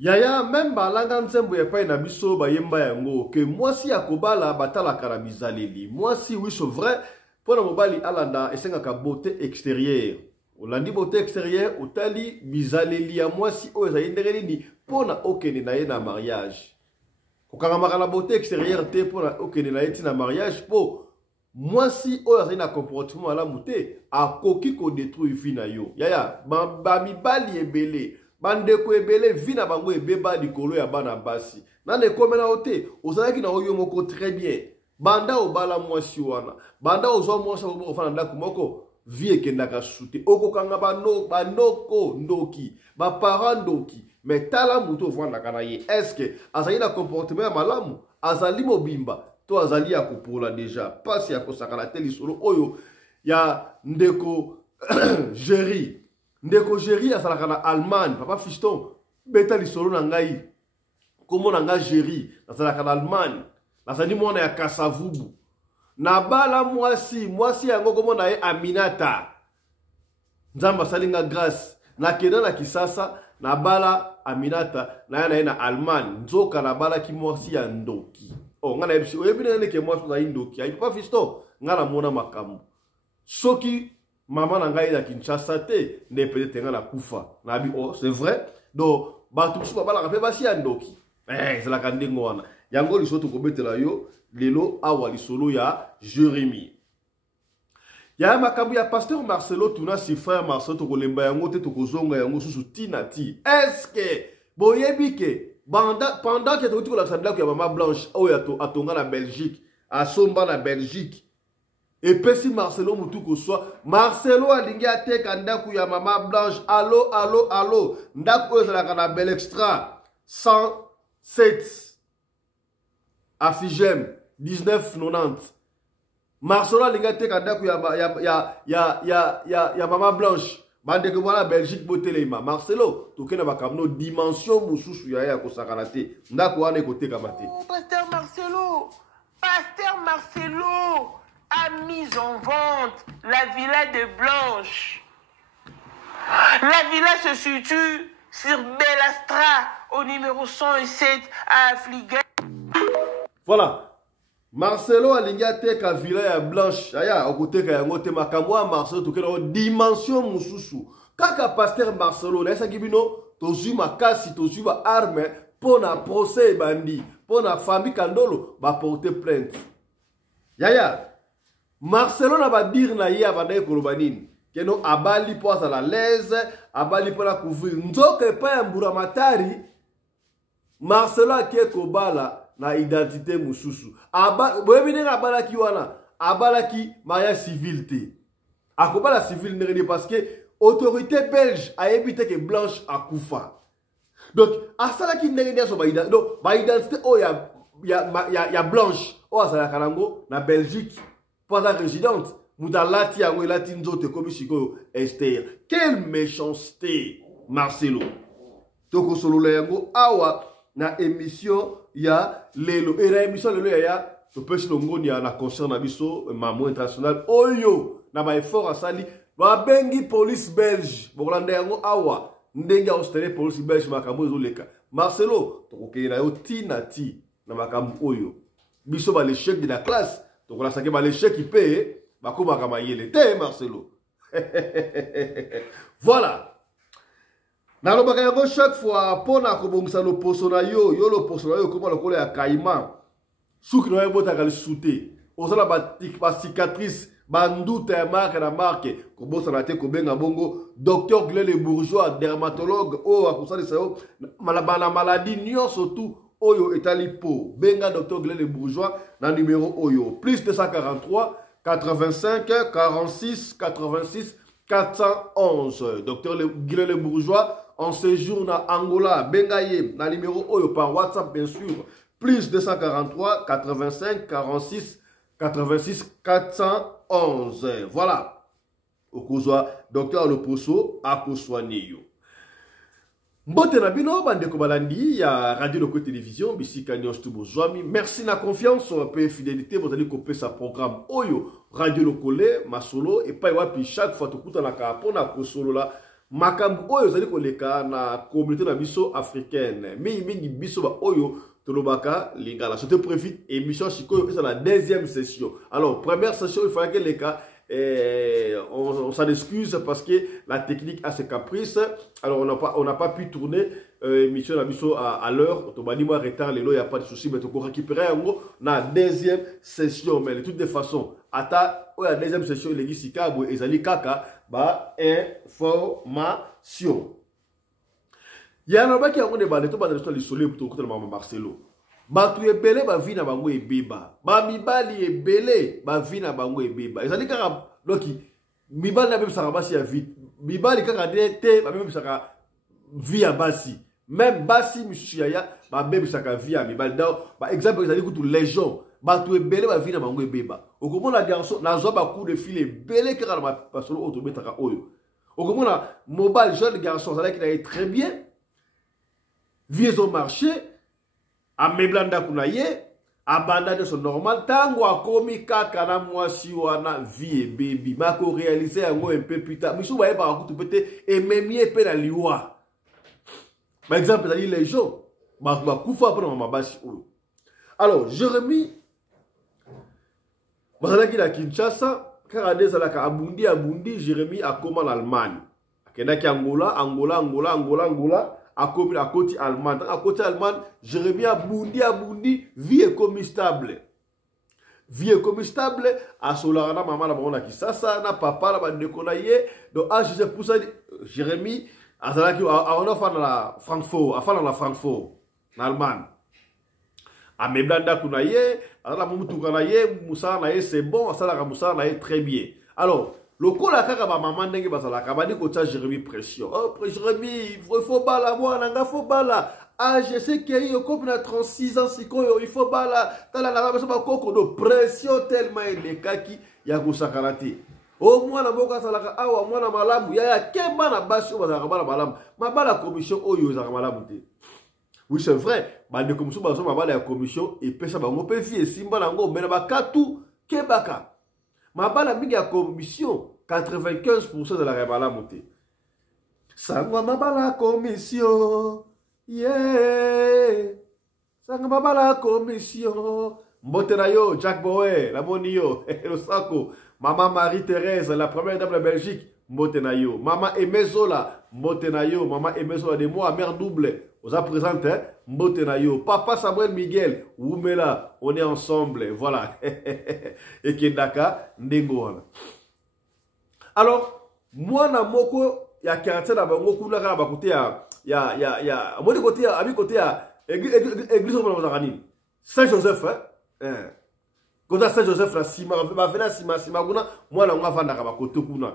Yaya même balanga nzembo ya pa na biso ba yemba yango que moi si akobala batala karabizaleli. Moi si oui c'est vrai pour na mobali alanda esenga ka beauté extérieure. Olandi beauté extérieure otali bizaleli ya moi si o ezayendeli ni pona okene na ye na mariage. Kokanga la beauté extérieure te pona okene na ye na mariage po moi si o ezayina comportement la muté akoki ko détruire vie na yo. Yaya ba mibali ebele bandeko ebele vina bango ebeba likolo ya bana basi nane komena ote ozalaki na oyo moko très bien banda obala mwasi wana banda ozwa mwasi ko fana ndako moko vie ekendaka shute okokanga banoko ndoki ba parents ndoki mais tala muto vanda kana ye est-ce que azali na comportement ya malamu azali mobimba to azali ya kopola déjà pasi ya kosakana te lisolo oyo ya ndeko Jerry ndeko Jerry asalaka na Allemagne papa fiston beta lisolo na ngai komo na nga Jerry asalaka na Allemagne nasani mwana ya Kasavubu na bala mwasi yango komo na ye Aminata nzamba salinga grâce na kenda na Kisasa na bala Aminata na ye na Allemagne nzoka na bala ki mwasi ya ndoki oh ngana yebisi oyebina neke mwasi na ndoki ay papa fiston ngana mona makambo soki maman na ngai na Kinshasa te ne peut-être nga na kufa na bi oh c'est vrai donc ba tout so ba la pe ba si andoki c'est la kandengo wana yango lisoto ko betela yo lelo awa lisolo ya Jérémie ya makambu ya pasteur Marcelo tuna si frère Marcelo to kolemba yango te to kozonga yango susu tinati est-ce que boyebi ke pendant que to la sandala ya mama Blanche oyo atonga na Belgique asomba na Belgique. Et puis si Marcelo Mutuko soit Marcelo alingi ateka ndaku ya mama Blanche allo ndaku ezala na bel extra 107 afigem 1990 Marcelo alingi ateka ndaku ya mama Blanche bande que voilà Belgique botelema Marcelo tokena bakamno dimension mususu ya kosakana te ndaku wana ekoteka mate Pasteur Marcelo a mis en vente la villa de Blanche. La villa se situe sur Bellastra, au numéro 107 à Affligay. Voilà. Marcelo alingate ka villa ya Blanche. Aya, okoteka yango te makambo ya Marcelo tokena dimension mususu. Kaka pasteur Marcelo, na esa kibino tozui makasi, tozui ba arme pona procès bandi, pona famille Kandolo ba porter plainte. Yaya. Marcelo na ba dire na ye abandai kolobanini keno abali po azala l'aise abali po la couvrir nzoka pa ya mburamatari Marcelo akie kobala na identité mususu boyebi ndenge abalaki wana abalaki mariage civil te akobala civil ndenge parce que autorité belge ayebi te ke Blanche akufa donc asalaki ndenge nyaso ba identité oyo ya Blanche oyo azalaka nango na Belgique pas la résidente, Moudalati a relati nzote comme Chico Esther. Quelle méchanceté, Marcelo. Toko solo la yango awa na émission ya lelo. Et la émission lelo ya to pesi longoni ya na concert na biso Mamo international oyo na ba effort asali ba bengi police belge. Bolanda yango awa ndenga ostele police belge makambo ezoleka. Marcelo toko kena yo tinati na makambo oyo. Biso ba l'échec de la classe. Donc on a saqué l'échec qui paye, bah comment kamaïele te Marcelo. Voilà. Na lo bakayango chaque fois pona ko bongisa lo posona yo lo posona yo comment le kole ya kaima. Souki no yebota kali souté. Ozala ba cicatrice ba nduta ya marque ko bosana te ko benga bongo docteur Glele Bourgeois dermatologue o akusali sayo malabana maladie nyo surtout Oyo Etalipo, Benga Dr. Glele Bourgeois, dans le numéro Oyo, plus 243 85 46 86 411. Dr. Glele Bourgeois, en séjour dans Angola, Bengaye, dans le numéro Oyo, par WhatsApp bien sûr, plus 243 85 46 86 411. Voilà. Okozwa, Dr. Loposo, Akoswaneyo. Mbote na bino bandeko balandi ya Radio Loko Télévision bisika nyonso bozwami merci na confiance pe fidélité bozali kope sa programme oyo Radio Lokole masolo et pa wapi chaque fois tokuta na ka pona kosolo la makambu oyo zali koleka na communauté na biso africaine mingi biso ba oyo tolobaka lingala. C'était prévu émission sikoyo c'est la deuxième session. Alors première session il fallait que les cas on s'en excuse parce que la technique a ses caprices. Alors on n'a pas pu tourner émission na biso à l'heure. To bani moi retard les lots, il y a pas de souci mais to récupérer en gros na deuxième session mais de toutes les façons ata la deuxième session les gisika bo ezali kaka ba information. Ya na ba ki yango de ba to ba de so le soleil pour to mama Marcelo. Batu ebele ba vi na bango ebeba. Ba mibali ebele ba vi na bango ebeba. Ezali kaka loki mibali na bebisaka basi ya vi. Mibali kaka te ba bebisaka vi ya basi. Même basi misusu ya ba bebisaka vi ya mibali. Ba exemple ezali kutu légion. Batu ebele ba vi na bango ebeba. Okomona garçon na zo ba coup de fil ebele kaka na ba solo autobetaka oyo. Okomona mobile jeune garçon ça là qui est très bien. Vie au marché. A meblanda kunaye, abanda de son normal, tango a komi kaka na mwasi wana vie baby, mako réaliser yango un peu plus tard. Misu baye ba kutu pete et memie pe na liwa. Par exemple, les gens, ba kufa pour na mabasi oyo. Alors, Jérémie bazalaki na Kinshasa, kaka dezalaka abundi, Jérémie a koma en Allemagne. Akendaki Angola. À côté Allemagne. À côté Allemagne, Jérémie Abundi, vie est comme stable. Vie est comme stable. À Solarana, maman, la bonne qui ça, na papa, la bande de konaye. Donc, je sais pour ça, Jérémie, à Francfort, en Allemagne. À Meblanda Kunaye, à la Moutou Kanaye, Moussa Naye, c'est bon, à Salara Moussa Naye, très bien. Alors, le coup la kaka ba maman ndenge bazala kabani kota Jérémie pression. Oh Jérémie, il faut bala moi nanga faut bala. Ah je sais qu'il y a comme na 36 ans sikoyo, il faut bala. Tala la ba koko de pression tellement les kaki ya kusakarate. Oh moi na boka salaka awa moi na malamu ya kemba na basi bazala bala malamu. Mabala commission oyo za malamu te. Oui c'est vrai, ba de commission bazo mabala ya commission et pesa bango pe fi esimba nango mena ba katu kebaka. Mabala mingi ya commission 95% de la rebala monté. Sangwa mabala commission. Yeah. Sangwa mabala commission. Mbote na yo Jack Boé, la boni yo, le sako. Maman Marie-Thérèse, la première dame de la Belgique, mbote na yo. Maman Emezola, mbote na yo. Maman Emezola de moi, mère double. Vous a présenté, hein? Mbote na yo. Papa Samuel Miguel, Oumela, on est ensemble, voilà. Et Kendaka, Ndengouana. Alors, moi, na moko, ya quartier na bango, kuna kala bakote ya, moi de côté, à mi côté ya, église au Manozarani. Saint-Joseph, hein? Côté Saint-Joseph, la Sima, ma vena Sima, kuna, moi, na nga vanda kaba kote kuna.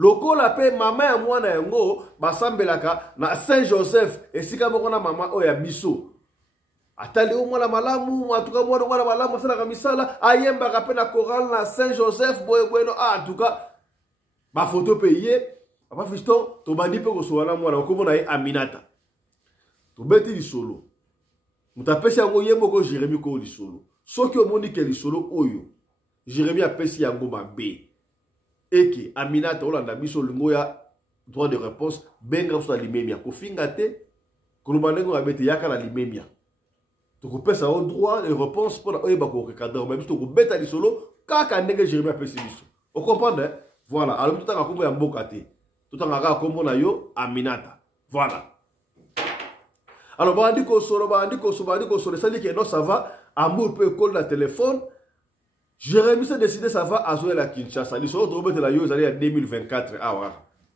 Loko la pe mama ya mwana yango basambelaka na Saint-Joseph esika moko na mama oya biso atali o mwana malamu atuka mwana malamu sala kamisala ayemba ka pe na chorale na Saint-Joseph bueno en tout cas ba photo payé papa fiston to bandi pe ko so wana mwana ko mona Aminata to beti li solo mutapesi yango yembo ko Jérémie ko li solo soki omoni ke li solo oyo Jérémie apesi yango mabe. Et que Aminata Olanda biso lingoya droit de réponse benga so limemia ko fingate ko lubandengo abete yaka la limemia to ko pesa au droit de réponse pour oyeba ko recadrer même to ko beta lisolo kaka ndenge Jérémie apesi biso o comprendre voilà alors tout en kombo ya mboka te tout en ka kombo na yo Aminata voilà alors bandi ko solo ça dit que non ça va amour peut call la téléphone. Jérémie s'est décidé, ça va à jouer la Kinshasa. Ils sont retrouvés de la Yo, en 2024. Ah ouais.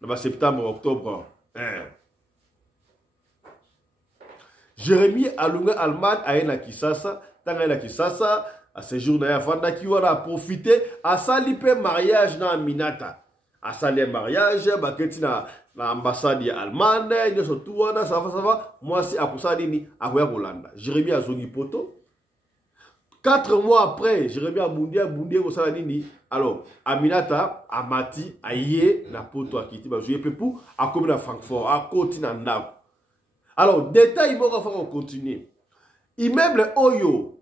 Le septembre, octobre. Jérémie a lunga Allemagne à la Kinshasa. Tant à la Kinshasa, à ce jour, Vanda qui a profité à saliper mariage dans Aminata. À saliper mariage, baketi na ambassade allemande, ils sont tout ça va. Moi, c'est à Pousadini, à Rolanda. Jérémie a zongi poto. 4 mois après, Jérémie Abundi au Salanini. Alors, Aminata, Amati, Aye, na poto a quitté, joué Pepou, a comme à Francfort, à côté d'Andao. Alors, détail, il va falloir continuer. Immeuble Oyo,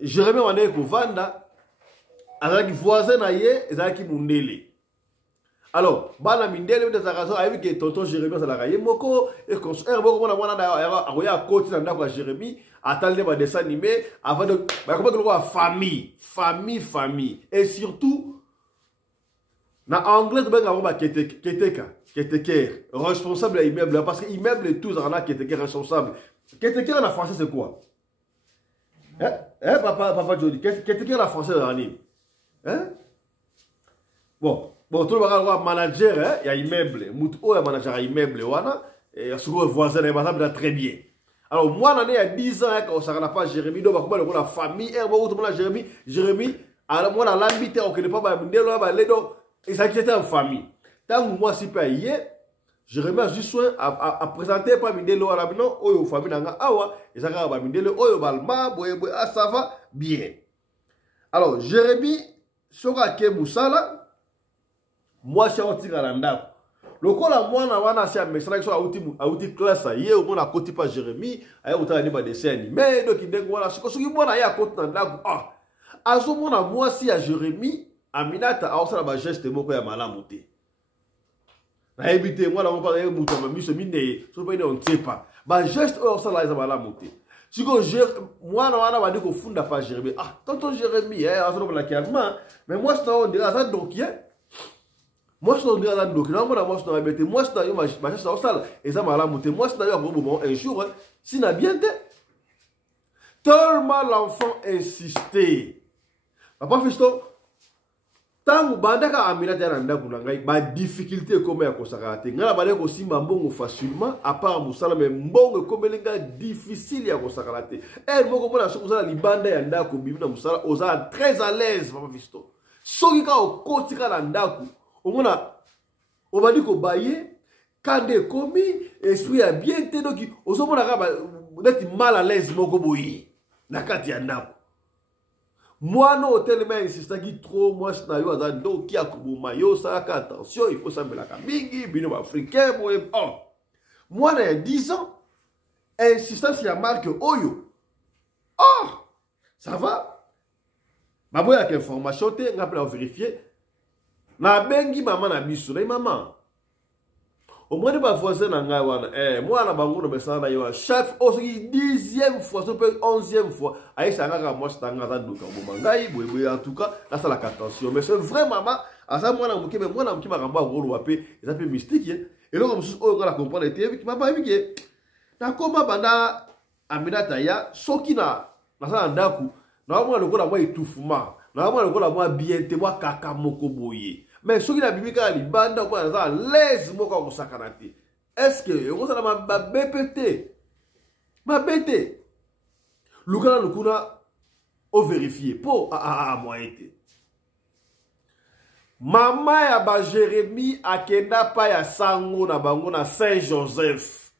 Jérémie Wane Kovanda, avec voisin Aye, Zaki Mundele. Alors, bana mindele de zakazo ayi ke tonton Jérémie ça la kaye moko et construire moko mona mwana na akoya côté na ndako ya Jérémie attendre ba dessin animé avant de ba comment que famille et surtout na anglais de benga ba keteke responsable à immeuble parce que immeuble et tout ça na keteke responsable keteke en français c'est quoi papa Jody keteke en français hein Bon, tout le monde manager, il y a immeuble. Il y a manager immeuble. Et ce que voisin est très bien. Alors, moi, il y a 10 ans, quand on n'a pas Jérémie, donc on a la famille, Jérémie, alors moi, on a l'habité, on ne connaît pas, et ça qui était en famille. Tant que moi, si pas hier, Jérémie a juste soin à présenter pas Mindelo à la maison, ou famille nanga awa, et ça va Mindelo, ou balma, ça va bien. Alors, Jérémie, sera ke musala. Moi, je suis en ndako. Le coup là, moi, na si message sur outil classe hier, on a côté pas Jérémie, ayo uta ni ba dessin animé, donc il dengo na siko moi na ya côté ndako. Ah. Azo mona moi si à Jérémie, Aminata a osala ba geste moko ya malamu te. Na ebité moi na on parler muto ma miso mine, so pas on sait pas. Ba geste osala za malamu te. Siko moi na wana ba ndiko funda pas Jérémie. Ah, tonton Jérémie, azo na calme, mais moi ça on dirait ça donc moi je suis dans le document, moi je suis dans le moi je suis dans le salle, et ça m'a la montée, moi je suis dans le moment, un jour, si n'a bien été. Tellement l'enfant insisté. Papa Fisto, tant que bandaka amina tena kunangai, ba difficulté comme ya kosakate. Ngala bale ko simba mbongo facilement, à part musala mais mbongo comme lenga difficile ya kosakate. Elle moko mona sokusala libanda ya ndako bibi na musala, oza très à l'aise Papa Fisto. Soki ka okotika na ndako on va dire que bailler quand des commis esprit a bien été donc on se montre mal à l'aise moko boyi na kati ya ndako moi non tellement insistant qui trop moi je na yo za donc qui a kubuma yo ça attention il faut s'embela kabingi bino africain moi na 10 ans insistance ya marque oyo ça va ma boya que information te ngapela vérifier na bengi maman na biso na maman au moins de ba voisin na ngai wana moi na bango no besana na yo chaque aussi 10e fois so peut 11e fois aïssa ngaka moi stanga za duka bo mangai boye en tout cas là ça la attention mais c'est vrai maman asa moi na muke mais moi na muke makamba ngolo wape ça peu mystique et là comme on la comprendre était qui m'a pas que na koma banda Aminata ya soki na ça ndaku na moi lokola moi étouffement na moi lokola moi bien te moi kaka moko boye. Mais ce qui a bibi ka libanda ko za l'aise moko ko sakanate. Est-ce que on ça ma BPT? Ma BT. Lukana lukuna o vérifier pour moi été. Maman ya ba Jérémie akenda pa ya sango na bango na Saint-Joseph.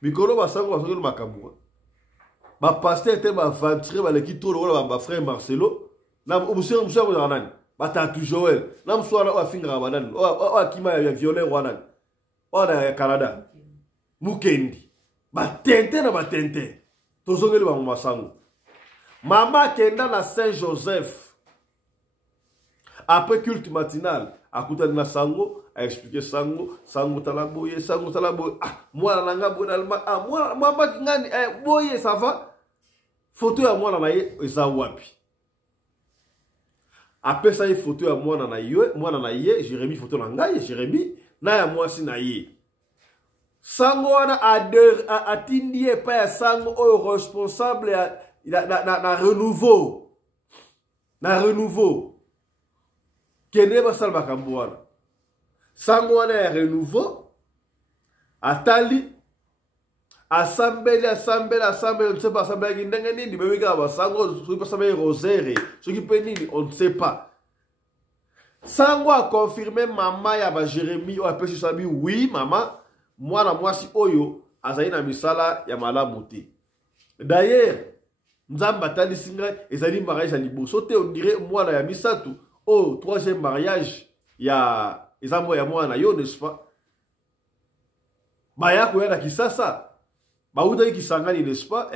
Mikolo ba sango ba sango makambo. Ba pasteur te ba venture ba leki to lo ba frère Marcelo. Na monsieur ba nani? Batatu Joël. Nam soir na fingra banan. Kima ya violent wanan. Na Canada. Mukendi. Batente na batente. Tozongeli ba masango. Mama kenda na Saint-Joseph. Après culte matinal, akuta na sango, a expliqué sango talaboye, moi na nga bonalma, moi mama ngani boye ça va. Photo ya moi na ye eza wapi. Après ça, il photo à moi na ye, Jérémie photo na ngai, Jérémie na ya moi si na ye. Sango wana atindie pa ya sango o responsable na renouveau. Na renouveau. Kene ba salba kambuana. Sango wana ya renouveau. Atali assemblée, on ne sait pas, assemblée, nini, mais regarde, sango, ce qui peut s'appeler rosaire, ce qui peut nini, on ne sait pas. Sango a confirmé maman ya Jérémie, ou appelé sur oui, maman, moi si oyo, azaï na misala ya malamuti. D'ailleurs, Nzamba tali singa, ezali mariage à Liboso, on dirait moi na ya misatu, oh, troisième mariage, ya, ezambo ya moi na yo, n'est-ce pas? Baya koya na kisasa. Bauta Kisangani, n'est-ce pas?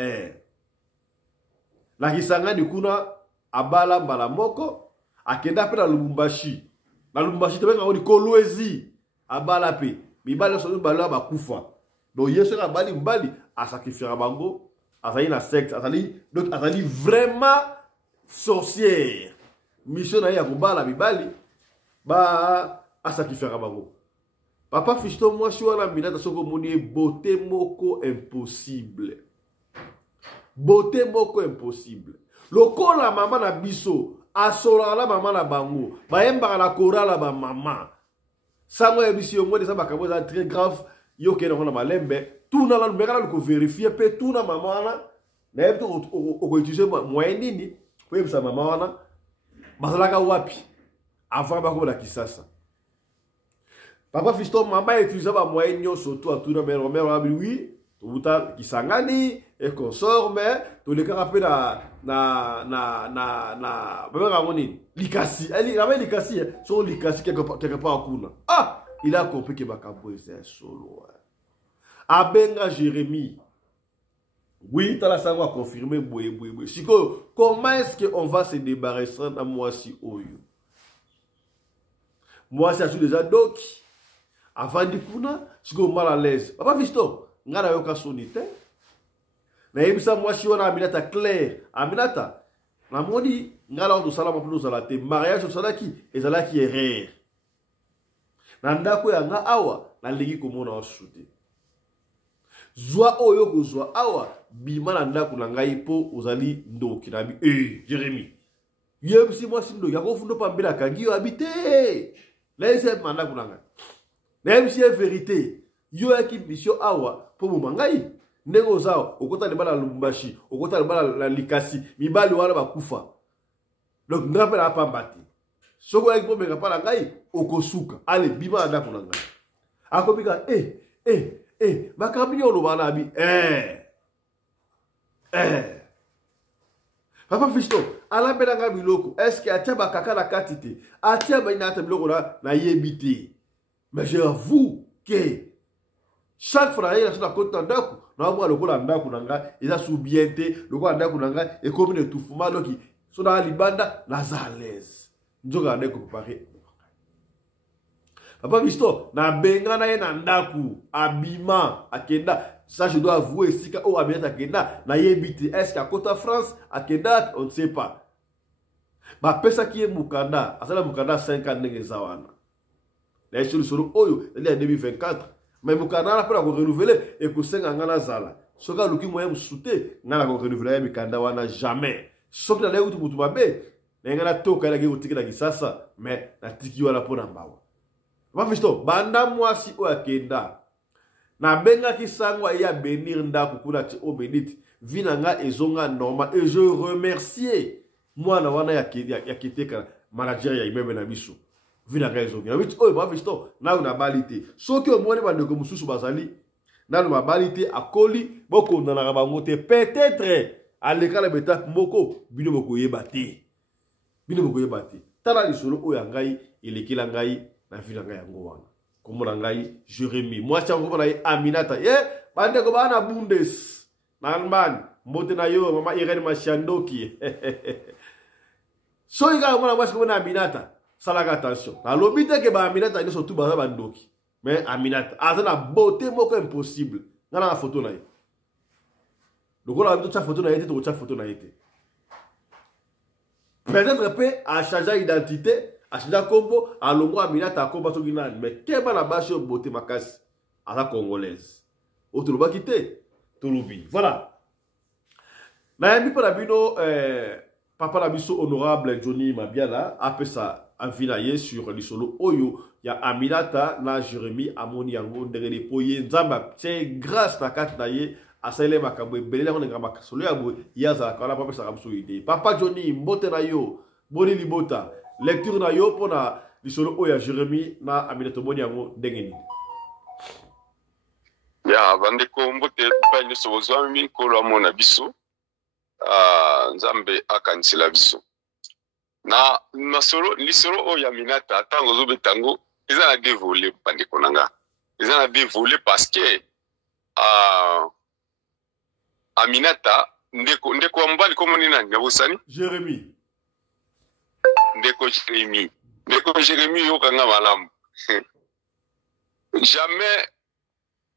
La Kisangani kuna abala mbalamoko akenda pe na Lubumbashi. na Lubumbashi tobeka ngoni Kolwezi abala pe mibali so bala ba kufa donc yeso ka bali mbali a sacrifier bango azali na secte azali vraiment sorcière mission na ya kobala mibali ba a sacrifier bango. Papa Fiston moi si wana Aminata soko moni beauté moko impossible. Beauté moko impossible. Lokola mama na biso asola la mama na bango bayemba na korala ba mama sango ya biso ngo desa bakabo za très grave yo ke na malembe tout na la mbeka ko vérifier pe tout na mama wana na yebto ko utiliser moyen nini ko yebisa mama wana bazalaka wapi avant ba ko la kisasa. Papa Fiston mama utiliser ba moyen nyonso tout à tout na mère abi oui tout kisangani et consort mais to le rappeler na baba ngoni likasi ali la likasi so likasi quelque part kuna il a compris que bakambo c'est solo abenga Jérémie oui t'as la savoir confirmer boye siko comment est-ce que on va se débarrasser dans moi si oyo moi c'est déjà donc avant de kuna siko mal à l'aise papa Fiston ngana yoka sonite na yebisa moi si on a Aminata clair Aminata na moni ngala on salama pour nous alate mariage salaki ezalaki erreur na ndako ya nga awa na ligi komona osute zwa oyo ko zwa awa bima na ndako na ngai po ozali ndoki na bi Jérémie yebisi moi si ndo yako fundo pambela kangi yo habité laisse manda kunanga na yebisi vérité yo yaki mission awa po mumangai ndego zao okota libala Lubumbashi okota libala la likasi mibali wana bakufa donc ngapela apambati soko yaki po meka pala ngai okosuka ale bima anda kunanga akobika bakabinyo lo bana bi Papa Fiston ala benanga biloko est-ce que atia bakaka na katite atia ba ina ta biloko na yebite mais j'avoue que chaque fois il y a sur la côte ndako na moi lokola ndako nanga eza soubiente lokola ndako nanga e comme ne tufuma loki so na libanda na zalaise njoka ndeko préparer. Papa Fiston na benga na ye na ndako abima akenda ça je dois avouer si ka o Aminata akenda na yebite est-ce qu'à Côte France akenda on ne sait pas ba pesa qui est mukanda asala mukanda 5 ans ndenge zawana la solution oyo elle est en 2024 mais mukanda na pela ko renouveler et ko senga ngana zala soka luki moyen msute ngana ko renouveler mikanda wana jamais soka na leo mutu babe na ngana toka la ki la kisasa mais na tiki wala pona mbawa. Papa Fiston banda mwasi o akenda na benga ki sangwa ya bénir ndako kuna ti o bénite vinanga ezonga normal et je remercie moi na wana ya kiteka manager ya immeuble na biso vinanga ezonga wit o Papa Fiston na una balité soki o moni bandeko mususu bazali na no balité akoli boko na bango te peut-être aleka la beta moko bino boko yebate tala lisolo o ya ngai elekila ngai na vinanga yango wana komona ngai Jérémie moi cha ngoma na Aminata bande ko bana bundes nanman mbote na yo mama Irene Mashandoki so iga mona mwasi ko na Aminata salaka attention na lobite ke ba Aminata ni surtout ba bandoki mais Aminata azana beauté moko impossible ngana na photo na ye lokola bito cha photo na ye to cha photo na ye peut-être peut a changer identité Achida Kombo, à l'ongwa Aminata Komba Sogina, mais Keba la bâche au beauté makas à la congolaise. Au Toulouba quitté, Touloubi. Voilà. Naïmi Palabino, Papa Labiso honorable Johnny Mabiala, après ça, en finaillé sur le solo Oyo, il y a Aminata, na Jérémie, Amoni Yango, Ndere Poye, Nzamba, c'est grâce à Katnaye, à Salé Makabwe, Belé, on est Gamba Solo Yabou, Yaza, quand la papa s'est ramsouidé. Papa Johnny, Mbotenayo, Boni Libota. Lecture na yo pona lisolo oya Jérémie na Aminata Boni yango ndengeni. Ya bandeko mbote pa nyoso bozwami kolo amona biso nzambe akanisila biso. Na masolo lisolo oya Aminata tango zo betango eza na dévoler bandeko nanga. Eza na dévoler parce que Aminata ndeko mbali komo nina ngabosani Jérémie ndeko Jérémie ndeko Jérémy yokanga malamu jamais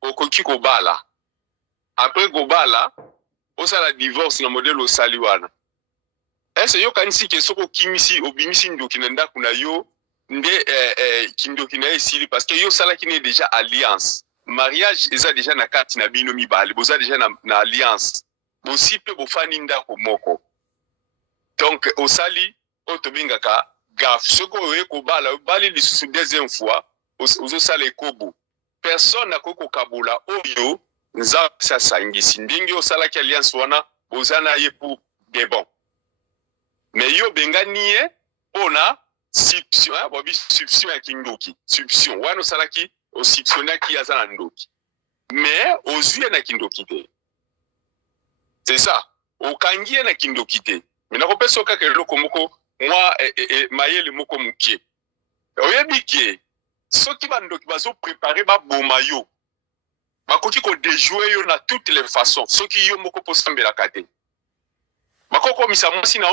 okoki kobala après kobala osala divorce na modèle osali wana ese yokanisi ke soko kimisi obimisi ndoki na ndako na yo nde kindoki na esili parce que yo sala ki ne déjà alliance mariage eza déjà na kati na bino mibale boza déjà na alliance bosi pe bofani ndako moko donc osali otobingaka gaffe soko oye kobala obali lisusu deuxième fois ozosala ekobo personne nakoki kokabula oyo nzambe asangisi ndenge osalaki alliance wana boza na ye pour de bon mais yo bengani ye mpona substitution bobi substitution ya kindoki substitution wana osalaki osubstitutionaki aza na ndoki mais ozwi ye na kindoki te c'est ça okangi ye na kindoki te mais nakopesa okaka eloko moko mwa mayele moko moke oyebi ke soki bandoki bazoprépare baboma yo bakoki kodejouer yo na toutes les façons soki yo moko posambelaka te bakokomisa mwasi na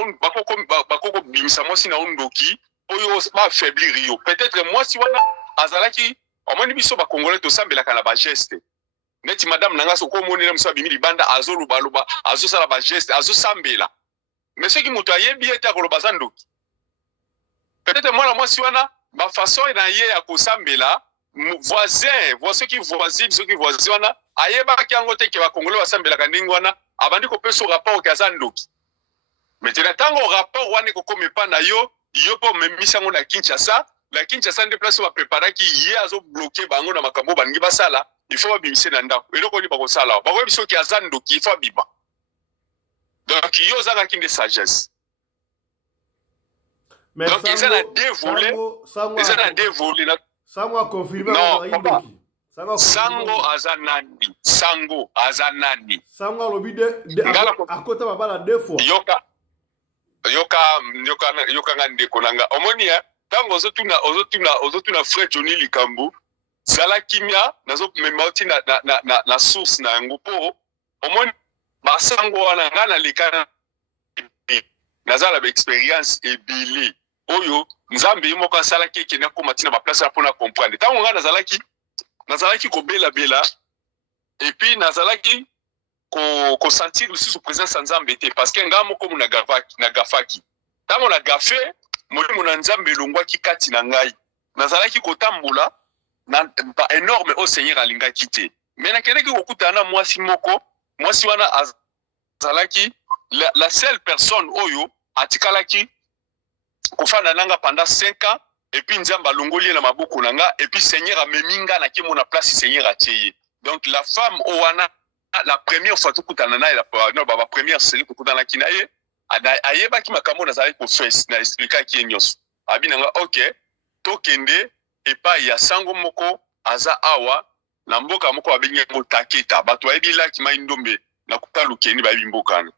bakokobimisa mwasi na ndoki oyo baaffaiblir yo peut-être mwasi wana azalaki omoni biso bakongolais tosambelaka na bageste neti madame nanga sokomonela moso abimi libanda azolobaloba azosala bageste azosambela mais soki moto ayebi ete akoloba aza ndoki peut-être mwana mwasi wana bafaçon na ye ya kosambela soki voisin wana ayebaki yango te ke bakongolais basambelaka ndenge wana abandi kopesa rapport ke aza ndoki maintenant ntango rapport wana ekokoma epa na yo mpo omemisi yango na Kinshasa nde place bapreparaki ye azobloke bango na makambo balingi basala ifo babimise na ndako eloko oni bakosala bakoyebi soki aza ndoki ifo abima donc yo ozangaki nde sagesse donc eza na deux volets sango akonfirme sango aza nani sango alobi akota babala deux fois yoka nga ndeko nanga omoni ntango ozotuna frère Johnny Likambu zala kimia nazomema oti na source na yango mpo omoni basango wana nga nalekana nazala baexpérience ebele oyo nzambe ye moko asalaki ekende akoma ntina baplace ya mpona comprendre ntango nga nazalaki kobelabela epuis nazalaki kosentir lisusu présence ya nzambe te parce que nga moko nagafaki ntango nagafe molimo na nzambe elongwaki kati na ngai nazalaki kotambola na baénorme oyo seigneur alingaki te me nakendeki kokutana na mwasi wana azalaki la seule personne oyo atikalaki kofanda nanga pendant 5 ans epuis nzambe alongoli ye na maboko na nga epuis seigneur amemi nga na kimona place seigneur atie ye donc la femme oyo wana la première fois tokutana naye ba première série tokutanaki na ye ayebaki makambo nazalaki kofese na explikaki ye nyonso abi nanga ok tokende epai ya sango moko aza awa na mboka moko babengi yango Taketa bato bayebi laki mai ndombe na kuta lukeni bayebi mbokana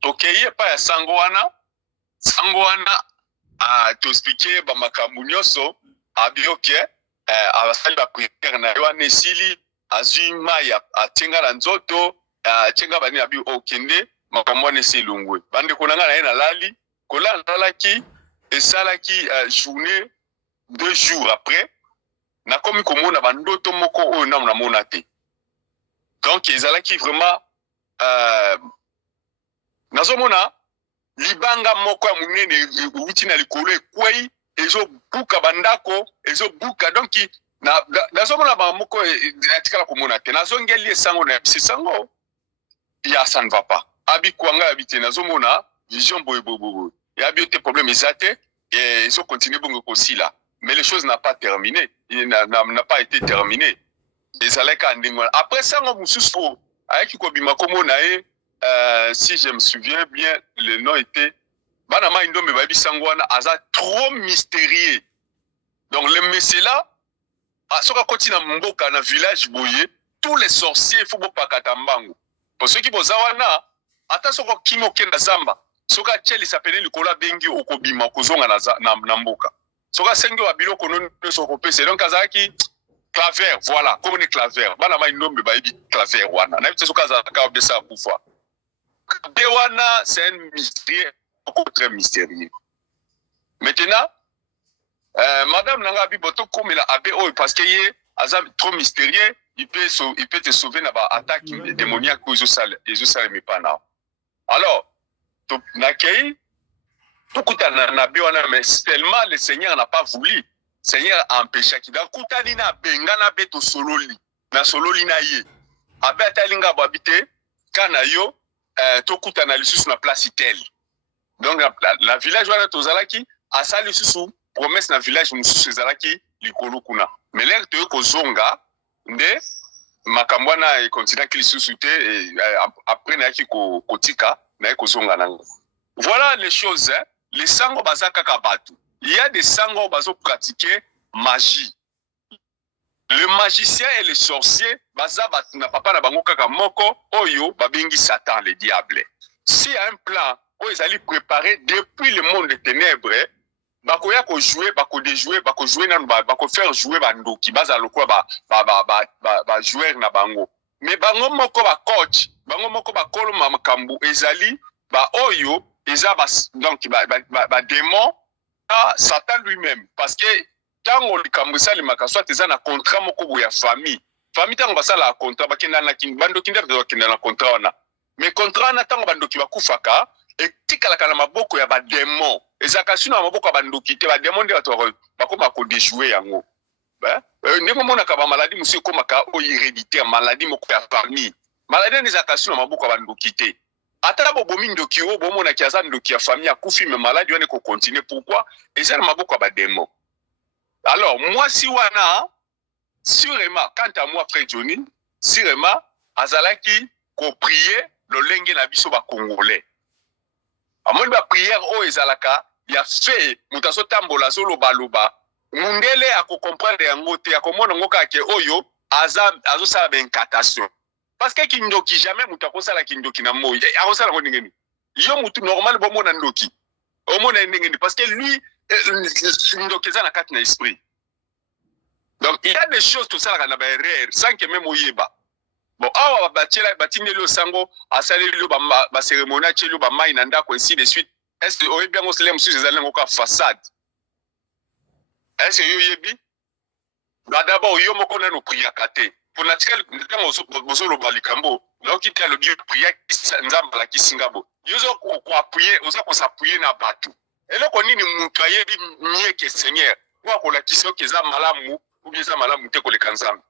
tokei epai ya sango wana toexplike bamakambo nyonso abi ok abasali bapriere na ye wana esili azwi mai atenga na nzoto atenga banini abi okende makambo wana esi elongwe bandeko na nga na ye nalali kolala nalalaki esalaki journée 2 jours après nakomi komona bandoto moko oyo namu namona te donc ezalaki vraiment nazomona libanga moko ya monene euti na likolo ekwei ezobuka bandako ezobuka donc nazomona bamoko natikala komona te nazongeli esango na yebisi sango ya ça ne va pas abi kwanga yabi te nazomona vision boye yabi te problème eza te et ils ont continué bongo kosila mais les choses n'a pas terminé n'a pas été terminé ezalaka ndingo après sango mususu ayaki kobima komona ye si je me souviens bien le nom était bana mai ndombe babi sango wana aza trop mystérieux donc le monsieur là soka koti na mboka na village boye tous les sorciers faut bopakata mbango pour ceux qui boza wana ata soko kimo kenda zamba soka cheli sapele likola bengi okobima kozonga na mboka soka sengi wa biloko non soko pese donc azaki claver voilà comme une claver bana mai ndombe babi claver wana na bitso soka za ka obesa kufa de wana c'est un mystère très mystérieux. Maintenant, Madame Nanga Biboto comme il a appelé parce qu'il est trop mystérieux, il peut te sauver dans l'attaque démoniaque que les autres ne pas là. Alors, Nakei, tout mais tellement le Seigneur n'a pas voulu. Le Seigneur a empêché qu'il y ait un bengana beto sololi, na sololi na ye. Abe atalinga babite, kana yo, tokuta na lisusu na place tel. Donc la village wana tozalaki asali susu promesse na village mususu ezalaki likolo kuna. Mais l'air te ko zonga nde makambo na e continue ki lisusu te après na ki ko kotika na ko zonga nango. Voilà les choses, hein. Les sango bazaka kabatu. Il y a des sango bazo pratiquer magie. Le magicien et le sorcier baza na papa na bango kaka moko oyo babengi Satan le diable. S'il y a un plan où ils allaient préparer depuis le monde des ténèbres, bakoya ko jouer, bako déjouer, bako jouer na bako faire jouer bandoki, baza lokwa ba jouer na bango. Mais bango moko ba coach, bango moko ba kolo makambu ezali ba oyo eza donc ba démon à Satan lui-même parce que tant on likambu ça le makaswa teza na contrat moko bo ya famille. Famille tant ba ça la contrat ba kenda na kin bando kinder de kenda na contrat wana. Mais contrat na tant bandoki bakufaka et tikalaka na maboko ya ba démon ezaka sino na maboko ya bandoki te ba démon de bato bakoma ko déjouer yango ndenge mona ka ba maladie monsieur komaka o héréditaire maladie moko ya famille maladie ezaka sino na maboko ya bandoki te ata bobomi ndoki o bomona ki aza ndoki ya famille akufi mais maladie wana ko continuer pourquoi eza na maboko ya ba démon. Alors moi si wana sûrement quant à moi frère Johnny sûrement azalaki ko prier le lenge na biso ba congolais. Amoni ba prière o ezalaka ya fait mutaso tambola solo baloba mundele ako comprendre yango te akomona ngoka ke oyo azo sala ben incantation parce que kindoki jamais mutako sala kindoki na moyi akosala ko ndengeni yo mutu normal bo mona ndoki o mona ndengeni parce que lui ndoki za na kati na esprit. Donc il y a des choses tout ça la na ba erreur sans que même oyeba. Bon, awa batine le sango, asale le ba cérémonie chelo ba mai nanda ko ainsi de suite. Est-ce que oye bien on se lève sur ces allants ko façade. Est-ce que yoyebi? D'abord yo moko na no priya kate. Pour naturel ntango bozo lo balikambo, donc il le bien priya nzamba la kisingabo. Yozo ko appuyer, oza ko s'appuyer na batu. Et là ko nini mutu ayebi mieux que Seigneur. Kwa ko la kiso keza malamu, ou bien za malamu te ko le kanzamba.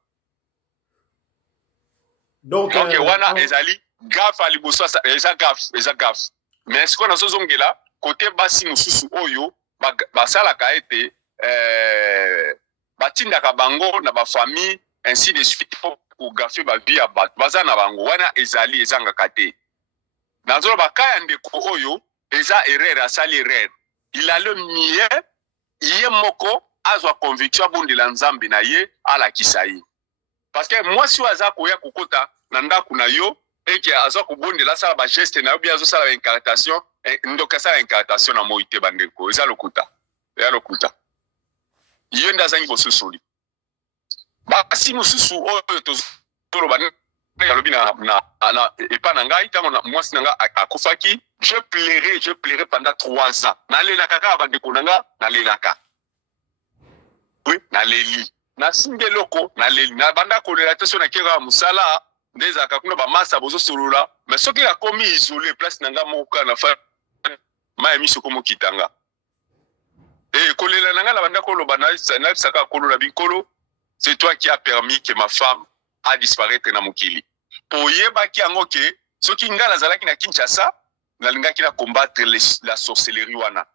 Donc wana ezali gaffe ali boso eza gaffe mais ce qu'on a sozongela côté basi mususu oyo basala ka ete batinda ka bango na ba famille ainsi de suite pour gaffe ba vie ya baza na bango wana ezali ezanga kate nazo ba kaya ndeko oyo eza erreur asali erreur il a le mieux ye moko azwa conviction bondi la nzambe na ye ala kisayi. Parce que moi si waza koya kokota nanda kuna yo et que azo ko bonde la sala ba geste na yo bien azo sala incantation ndoka sala incantation na moite bandeko eza lokuta yo ndaza ngi bosusuli ba si mususu oyo to tolo ban na lobi na epa na ngai tango na mwasi nanga akufaki je pleurais pendant 3 ans na lela kaka bandeko nanga na lelaka oui na leli na singe loko na leli na banda ko lela teso na kera musala ndeza kakuna ba masa bozo solula mais soki a komi isolé place nanga moka na fa ma emiso komo kitanga kolela nanga la banda ko loba na saka kolola binkolo c'est toi qui a permis que ma femme a disparaître na mokili pour yeba ki yango ke soki ngala zalaki na Kinshasa na linga ki na combattre la sorcellerie wana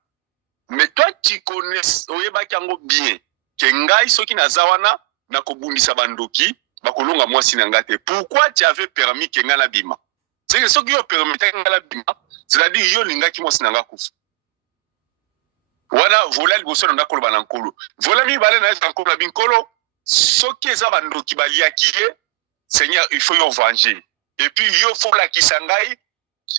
mais toi tu connais oyeba ki yango bien ke ngai soki na zawana na kobundisa bandoki bakolonga mwasi na ngate. Pourquoi tu avais permis que ngala bima? C'est que ce qui a permis que ngala bima, c'est-à-dire yo linga ki mwasi na ngakufu. Wana vola liboso na ndakolo banankolo. Vola mi bale na ndankolo na binkolo, soki eza bandoki balia kiye, Seigneur, il faut yo venger. Et puis yo faut la kisangai,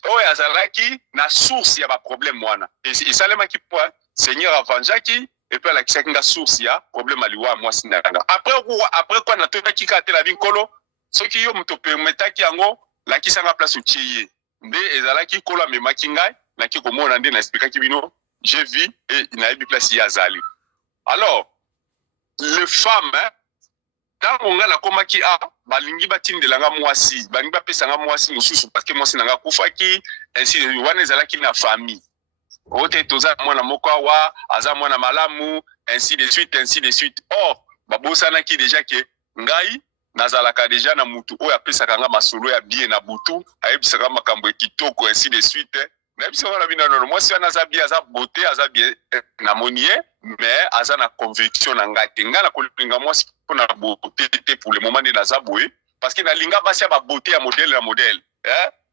oyo azalaki na source ya ba problème wana. Et salema ki point, Seigneur a vengeaki. Et puis la kisaki nga source ya problème aliwa mwasi na nga. Après quoi na toka kikate la binkolo soki yo muto permetaki yango la kisanga place uchiye nde ezalaki kola memaki ngai na ki komona nde na expliquer ki bino j'ai vu et na yebi place yazali. Alors les femmes tango nga na komaki balingi batindelanga mwasi balingi bapesanga mwasi mosusu parce que mwasi nanga kufaki ainsi wana ezalaki na famille ote toza mwana moko awa aza mwana malamu ainsi de suite or babosanaki déjà ke ngai nazalaka déjà na mutu oyo apesaka nga masolo ya bien na butu ayebisaka makambo ekitoko ainsi de suite nayebisaka wana bino nono mwasi wana aza bien aza beauté aza bien na monie mais aza na conviction na ngai te nga na kolinga mwasi mpona beauté te pour le moment nde naza boye parce que nalinga basi ya babeauté ya modèle na modèle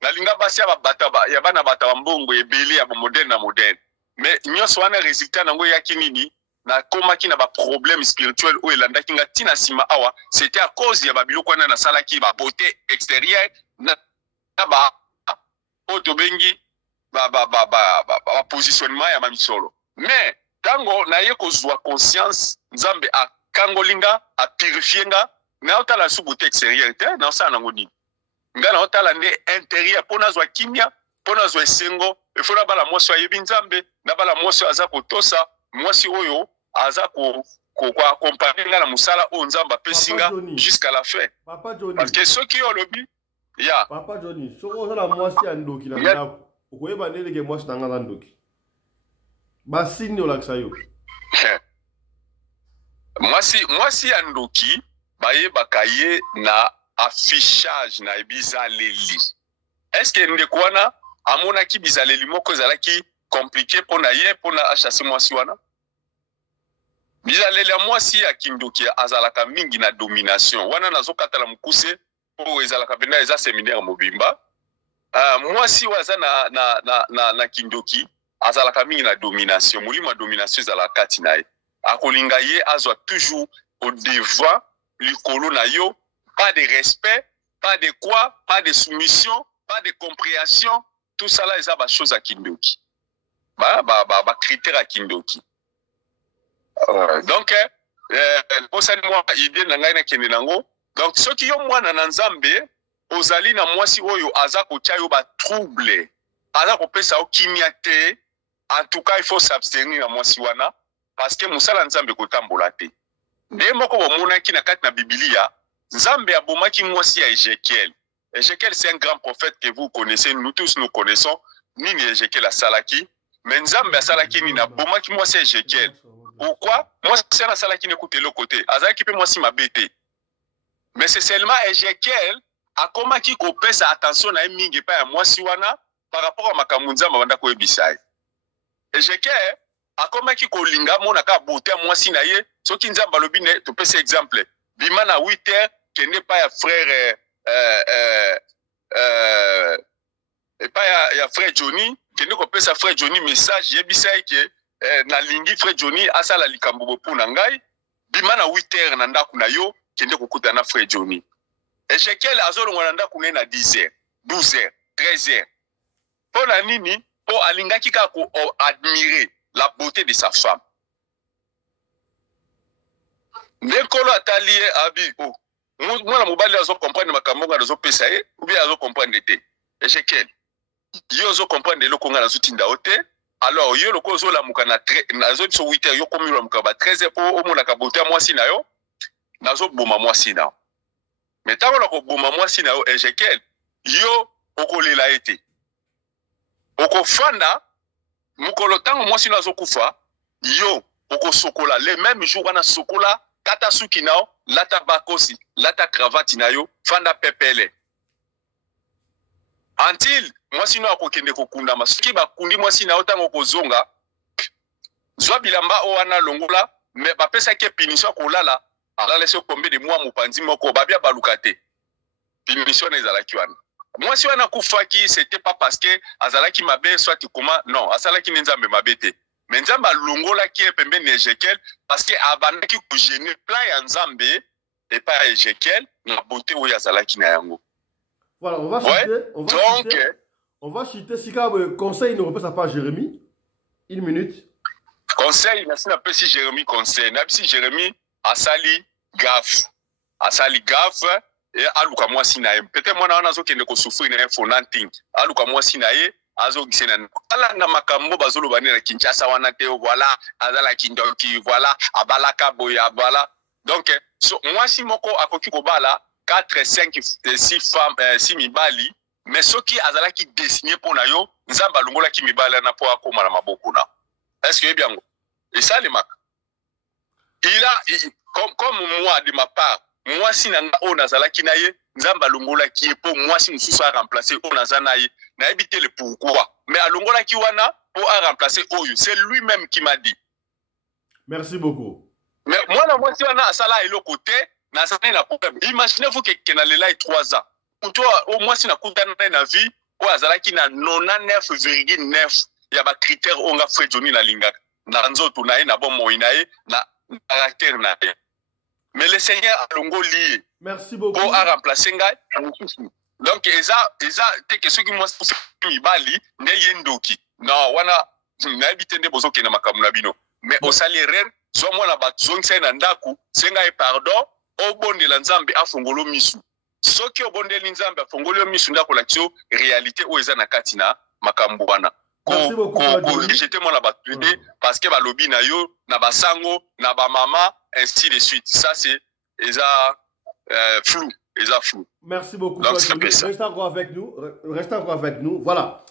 nalinga basi ya bana bata ba mbongo ebele ya modèle na modèle mais nyonso wana résultat nango eyaki nini na komaki na ba problème spirituel oyo elandaki nga tina sima awa c'était à cause ya babiloko wana nasalaki ba beauté extérieure na ba oto bengi ba positionnement ya mamisolo mais tango na ye kozwa conscience nzambe akangolinga apurifie nga na otala su beauté extérieure te na osala nango nini nga na otala nde intérieur pona zwa kimia pona zwa esengo efona bala mwasi ayebi nzambe na bala mwasi aza kotosa mwasi oyo aza ko accompagner nga na musala o nzamba pesinga jusqu'à la fin Papa Johnny parce que ceux qui ont lobby ya Papa Johnny soko sala mwasi ya ndoki na ndako okoyeba ndenge ke mwasi nanga na ndoki basini olakisa yo mwasi ya ndoki bayebaka ye na affichage na bizaleli est-ce que ndeko wana amonaki bizaleli moko ezalaki compliqué pona ye pona achasser mwasi wana bizaleli ya mwasi ya kindoki azalaka mingi na domination wana nazokatala mukuse po ezalaka penda eza séminaire mobimba mwasi waza na kindoki azalaka mingi na domination molimo ya domination ezalaka kati na ye akolinga ye azwa toujours au devant likolo na yo pas de respect pas de quoi pas de soumission pas de compréhension tout ça là eza ba chose à kindoki ba critère à kindoki donc posani moi idée na ngai na kende nango donc soki yo mwana na nzambe ozali na mwasi oyo aza kotia yo ba trouble aza kopesa o kimia te en tout cas il faut s'abstenir na mwasi wana parce que musala nzambe kotambola te nde moko bomonaki na kati na Biblia nzambe abomaki mwasi ya Ézéchiel. Ézéchiel c'est un grand prophète que vous connaissez, nous tous nous connaissons. Nini Ézéchiel asalaki mais nzambe asalaki nini abomaki mwasi ya Ézéchiel. Pourquoi mwasi na salaki n'écoute le côté azalaki pe mwasi mabete mais c'est seulement Ézéchiel akomaki kopesa attention na mingi pa ya mwasi wana par rapport à makambo nzambe banda koyebisa. Ézéchiel akomaki kolinga mona ka beauté mwasi na ye soki nzamba lobi ne to pesa exemple bima na 8h kende pa ya frère pa ya frère Johnny kende ko pesa frère Johnny message yebisa ke na lingi frère Johnny asala likambo bopuna ngai bima na 8h na ndaku na yo kende kokuta na frère Johnny Ezekiel azolonga na ndaku na 10h 12h 13h pona nini po alingaki ka ko admirer la beauté de sa femme. Nekolo atalié abi o. Mwana mobali azo comprendre makambo nga azo pesa ye ou bien azo comprendre te. Ezekiel. Yo azo comprendre loko nga azo tinda ote. Alors yo loko zo la muka na azo so 8h yo komi la muka ba 13h po o mona ka beauté mwasi na yo. Nazo boma mwasi na. Mais tango la ko boma mwasi na yo Ezekiel, yo okolela ete. Okofanda mukolo tango mwasi na zo kufa, yo oko sokola le même jour wana sokola kata suki nao lata bakosi lata cravate na yo fanda pepele until mwasi no akokende kokunda masuki bakundi mwasi na otango kozonga zwa bilamba o wana longola me bapesa ke punition kolala ala se kombe de mois mopanzi moko babia balukate punition ezalaki wana mwasi wana kufaki c'était pas parce que azalaki mabe soit comment non azalaki nzambe mabete mais nzambe alongola ki pembeni Ezekiel parce que abandaki ko gêner plein ya nzambe et pas Ezekiel na beauté oyo azalaki na yango. Voilà, on va citer si comme conseil ne repose pas Jérémie. Une minute. Conseil na sina pesi Jérémie conseil na bisi Jérémie asali gaffe et aluka mwasi na ye peut-être mwana wana zo kende ko souffrir na for nothing aluka mwasi na ye azo gisena ala na makambo bazolo bani na Kinshasa wana te voilà azala kindoki voilà abalaka boya voilà donc so moi si moko akoki ko bala 4 5 6 femmes 6 mibali mais soki azala ki dessiner pour na yo nzamba longola ki mibali na po akoma na maboko na est-ce que bien et ça les marques il a comme moi de ma part moi si nanga o nazala ki na ye nzamba longola ki e pour moi si mususu a remplacer o nazana ye na éviter le pourquoi mais a longola ki wana pour a remplacer oyo c'est lui-même qui m'a dit. Merci beaucoup. Mais moi si wana asala elo côté na ça na problème imaginez-vous que na lela 3 ans pour toi au moins si na kutana na vie o azala ki na 99,9 ya ba critères onga Fredjoni na lingaka na nzoto na ye na bon moyi na ye na caractère na ye. Mais le Seigneur a longo lié. Merci beaucoup. Pour remplacer ngai. Donc eza te que ceux qui moi mibali ne yendoki. Non, wana na bitende bozo ke na makamu na bino. Mais au salaire so moi na batzo na ndaku senga e pardon o bonde la nzambe afongolo misu. Soki o bonde nzambe afongolo misu ndako la tio réalité o eza na katina makambu wana. Merci beaucoup. J'étais mon abattude parce que balobi na yo na basango na ba mama ainsi de suite. Ça c'est flou, flou. Merci beaucoup. Donc, reste encore avec nous. Reste encore avec nous. Voilà.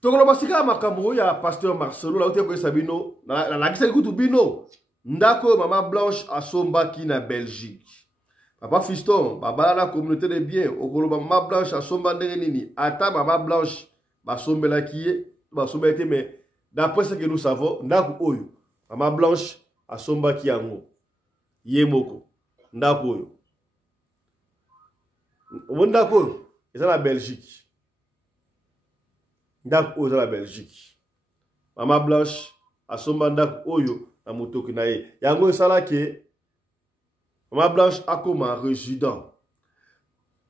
Tokolo basika makambo ya pasteur Marcelo la ote ko sabino la kisa kutu bino ndako mama Blanche asomba ki na Belgique. Papa Fiston baba la communauté de bien okolo mama Blanche asomba ndenge nini ata mama Blanche basombela ki basombela mais d'après ce que nous savons ndako oyo mama Blanche asomba ki yango yemoko ndako oyo ndako oyo eza na Belgique. Ndako oyo eza na Belgique. Mama Blanche asomba ndako oyo na motoki na ye. Yango esala ke Mama Blanche akoma résident.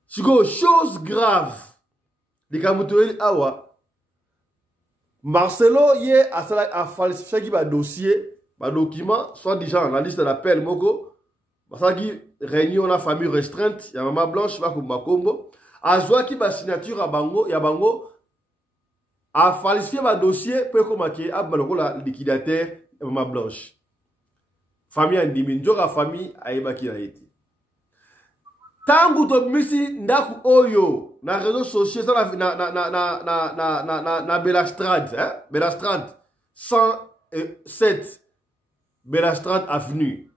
Siko chose grave. Likamutoeli awa Marcelo ye a falsifié ba dossier, ba document, soit déjà dans la liste d'appel moko. Basaki réunion na famille restreinte, ya Mama Blanche va ko makombo. Azwa ki ba signature ya bango a falsifié ba dossier pour ko maké abalo la liquidateur ya Mama Blanche. Famille andimi njoka famille ayebaki na yeti. Tangu to misi ndaku oyo na réseaux sociaux na Belastrade, hein? Belastrade 107 Belastrade avenue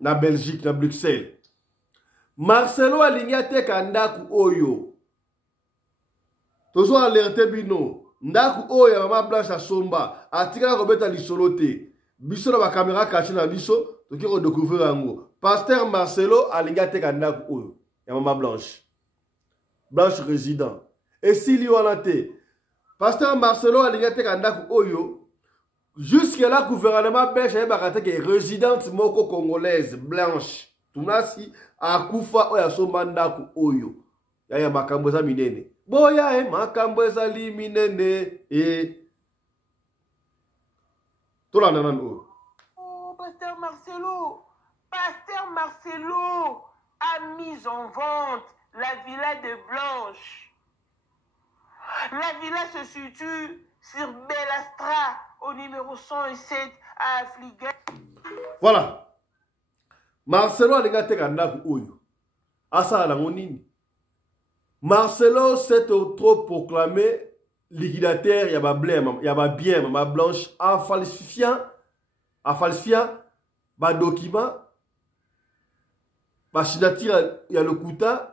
na Belgique na Bruxelles. Marcelo alingi ateka ndaku oyo. Tozo alerte bino ndaku oyo Mama Blanche asomba atikala ko beta lisolo te. Biso na ba caméra caché na biso toki ko découvrir yango. Pasteur Marcelo alingi ateka ndaku oyo ya Mama Blanche. Blanche résident. Et s'il y en a été, Pasteur Marcelo alingi ateka ndaku oyo. Jusque là, gouvernement belge est résidente moko congolaise blanche. Tunasi akufa oya somanda ku oyo. Ya makambo za minene. Boya makambo za li minene Tola nanan o. Oh, Pasteur Marcelo a mis en vente la villa de Blanche. La villa se situe sur Bellastra, au numéro 107 à Affligay. Voilà. Marcelo a déjà ndaku oyo. Asa la nini. Marcelo s'est trop proclamé liquidateur ya ba bien Mama Blanche en falsifiant ba document ba signature ya le kuta.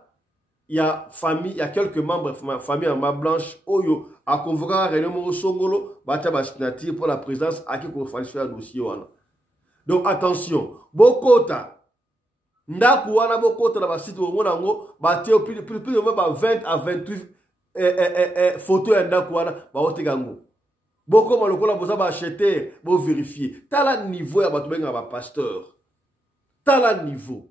Il y a famille, il y a quelques membres de ma famille Mama Blanche oyo a convoqué René Moro Songolo batia ba signature pour la présence à qui qu'on falsifie le dossier wana. Donc attention, bokota ndaku wana bokota na ba site wo ngo batia plus de 20 à 28 photos ya ndaku wana ba oteka ngo. Boko malokola boza ba acheter, bo vérifier. Tala niveau ya bato benga ba pasteur. Tala niveau.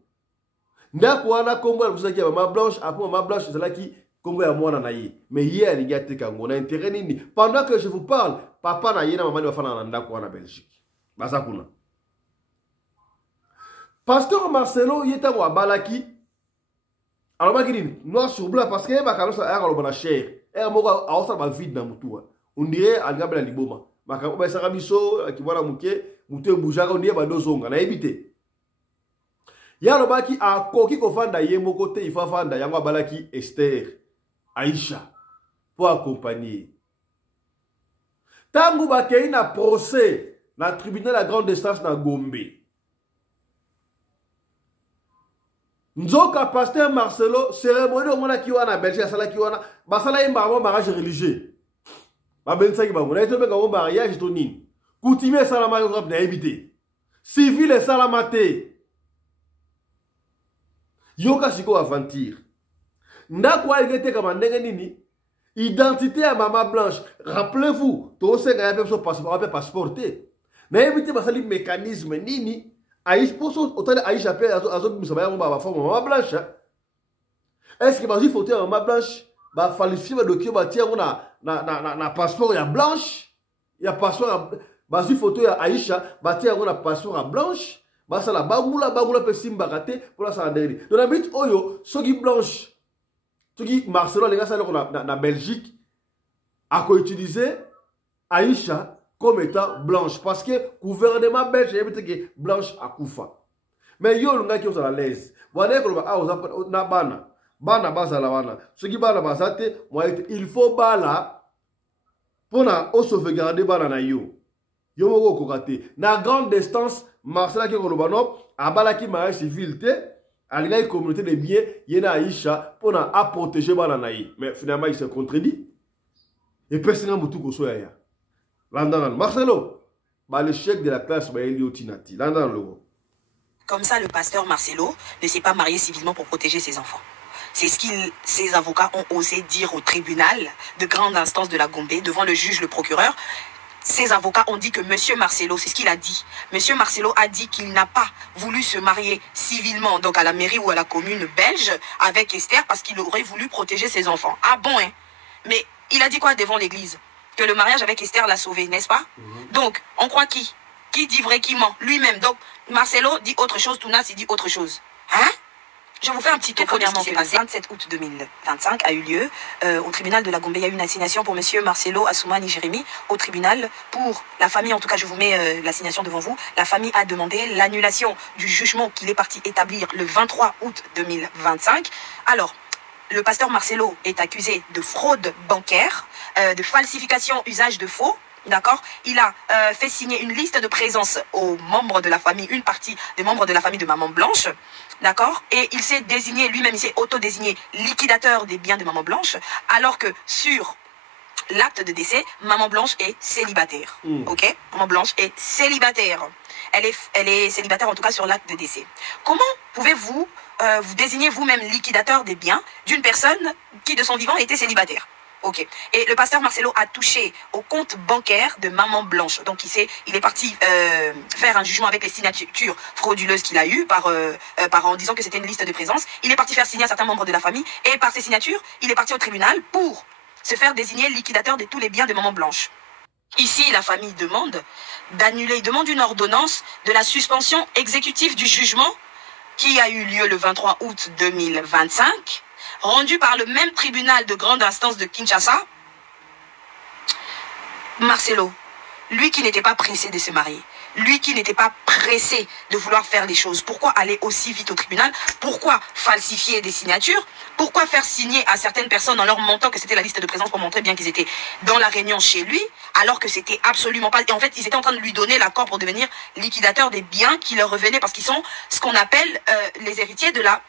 Ndako wana kombo ya busaki ya Mama Blanche après Mama Blanche ezalaki kombo ya mwana na ye mais hier alingi ateka ngo na intérêt nini pendant que je vous parle papa na ye na mama ni bafana na ndako wana Belgique baza kuna Pasteur Marcelo yeta wa balaki alors ba kini noir sur blanc parce que ba kalosa ya kaloba na cher moko aosa ba vide na mutua On dirait algabe la liboma. Maka oba saka biso ki wana muke mutu bujaka on dirait ba dozonga na ebité. Ya lobaki a koki ko fanda ye moko te ifa fanda yango abalaki Esther Aïcha pour accompagner. Tangu bakei na procès na tribunal la grande instance na Gombe. Nzoka pasteur Marcelo cérémonie au mona ki wana Belgique asala ki wana basala yemba mo mariage religieux. Ba bensaki ba mona etobe ka mo mariage to nini. Coutumier salama yo na éviter. Civil et salamate. Yoka siko aventure. Ndakwa igete kama ndenge nini? Identité à Maman Blanche. Rappelez-vous, tout ce qui est passeporté. Mais évitez basali mécanisme nini. Aïcha pour ça autant Aïcha appelle azot misabaya ba forme Maman Blanche. Est-ce que bazi photo à Maman Blanche ba falsifier ba document ba tia na passeport ya blanche. Ya passeport bazi photo ya Aïcha ba tia na passeport à blanche. Ba sala bagula pe simba raté pour la sala ndeli. Donc habite oyo soki blanche. Soki Marcelo les gars ça na Belgique a co-utilisé Aïcha comme étant blanche parce que gouvernement belge a que blanche a koufa. Mais yo lunga ki osala l'aise. Voilà que na bana bazala wana. Soki bana bazate il faut bala pour na o sauvegarder bana na yo. Yo moko kokate. Na grande distance Marcelo ki kolobano abala ki mariage civil te alinga une communauté de biens yena Aïcha pour na a protéger bana na yi. Mais finalement il se contredit. Et personne n'a mutu ko soya. Landan Marcelo, le chèque de la classe Tinati. Landan logo. Comme ça, le pasteur Marcelo ne s'est pas marié civilement pour protéger ses enfants. C'est ce que ses avocats ont osé dire au tribunal de grande instance de la Gombe, devant le juge, le procureur. Ses avocats ont dit que M. Marcelo, c'est ce qu'il a dit. M. Marcelo a dit qu'il n'a pas voulu se marier civilement, donc à la mairie ou à la commune belge, avec Esther, parce qu'il aurait voulu protéger ses enfants. Ah bon, hein? Mais il a dit quoi devant l'église? Que le mariage avec Esther l'a sauvé, n'est-ce pas? Donc, on croit qui? Qui dit vrai, qui ment? Lui-même. Donc, Marcelo dit autre chose, Tounas, il dit autre chose. Hein? Je vous fais un petit topo de ce qui s'est passé. Le 27 août 2025 a eu lieu au tribunal de la Gombe. Il y a eu une assignation pour M. Marcelo Assoumani Jérémy au tribunal pour la famille. En tout cas, je vous mets l'assignation devant vous. La famille a demandé l'annulation du jugement qu'il est parti établir le 23 août 2025. Alors, le pasteur Marcelo est accusé de fraude bancaire, de falsification, usage de faux. D'accord? Il a fait signer une liste de présence aux membres de la famille, une partie des membres de la famille de Maman Blanche. D'accord? Et il s'est désigné, lui-même, il s'est auto-désigné liquidateur des biens de Maman Blanche, alors que sur l'acte de décès, Maman Blanche est célibataire. Ok? Maman Blanche est célibataire. Elle est célibataire, en tout cas, sur l'acte de décès. Comment pouvez-vous vous désigner vous-même liquidateur des biens d'une personne qui, de son vivant, était célibataire? Ok. Et le pasteur Marcelo a touché au compte bancaire de Maman Blanche. Donc, il est parti faire un jugement avec les signatures frauduleuses qu'il a eues en disant que c'était une liste de présence. Il est parti faire signer un certain membre de la famille. Et par ces signatures, il est parti au tribunal pour se faire désigner liquidateur de tous les biens de Maman Blanche. Ici, la famille demande d'annuler, il demande une ordonnance de la suspension exécutive du jugement qui a eu lieu le 23 août 2025, rendu par le même tribunal de grande instance de Kinshasa. Marcelo, lui qui n'était pas pressé de se marier, lui qui n'était pas pressé de vouloir faire les choses, pourquoi aller aussi vite au tribunal? Pourquoi falsifier des signatures? Pourquoi faire signer à certaines personnes en leur montrant que c'était la liste de présence pour montrer bien qu'ils étaient dans la réunion chez lui, alors que c'était absolument pas... Et en fait, ils étaient en train de lui donner l'accord pour devenir liquidateur des biens qui leur revenaient parce qu'ils sont ce qu'on appelle les héritiers de la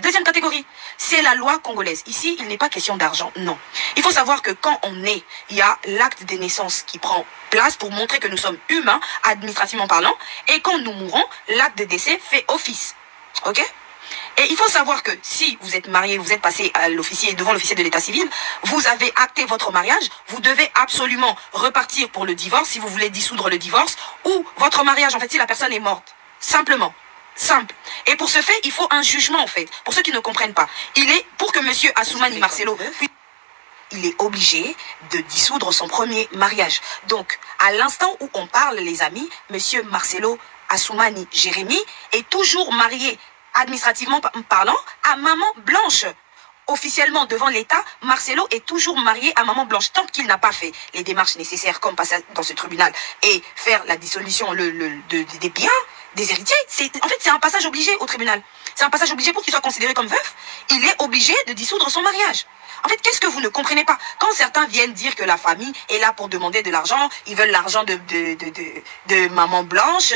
deuxième catégorie. C'est la loi congolaise. Ici, il n'est pas question d'argent, non. Il faut savoir que quand on naît, il y a l'acte de naissance qui prend place pour montrer que nous sommes humains, administrativement parlant, et quand nous mourons, l'acte de décès fait office. Ok? Et il faut savoir que si vous êtes marié, vous êtes passé à l'officier, devant l'officier de l'état civil, vous avez acté votre mariage, vous devez absolument repartir pour le divorce si vous voulez dissoudre le divorce, ou votre mariage, en fait, si la personne est morte. Simplement. Simple. Et pour ce fait, il faut un jugement, en fait. Pour ceux qui ne comprennent pas. Pour que M. Assoumani Marcelo, il est obligé de dissoudre son premier mariage. Donc, à l'instant où on parle, les amis, M. Marcelo Assoumani Jérémy est toujours marié, administrativement parlant, à Maman Blanche. officiellement devant l'État, Marcelo est toujours marié à Maman Blanche. Tant qu'il n'a pas fait les démarches nécessaires comme passer dans ce tribunal et faire la dissolution des biens, des héritiers, en fait c'est un passage obligé au tribunal. C'est un passage obligé pour qu'il soit considéré comme veuf. Il est obligé de dissoudre son mariage. En fait, qu'est-ce que vous ne comprenez pas? Quand certains viennent dire que la famille est là pour demander de l'argent, ils veulent l'argent de Maman Blanche,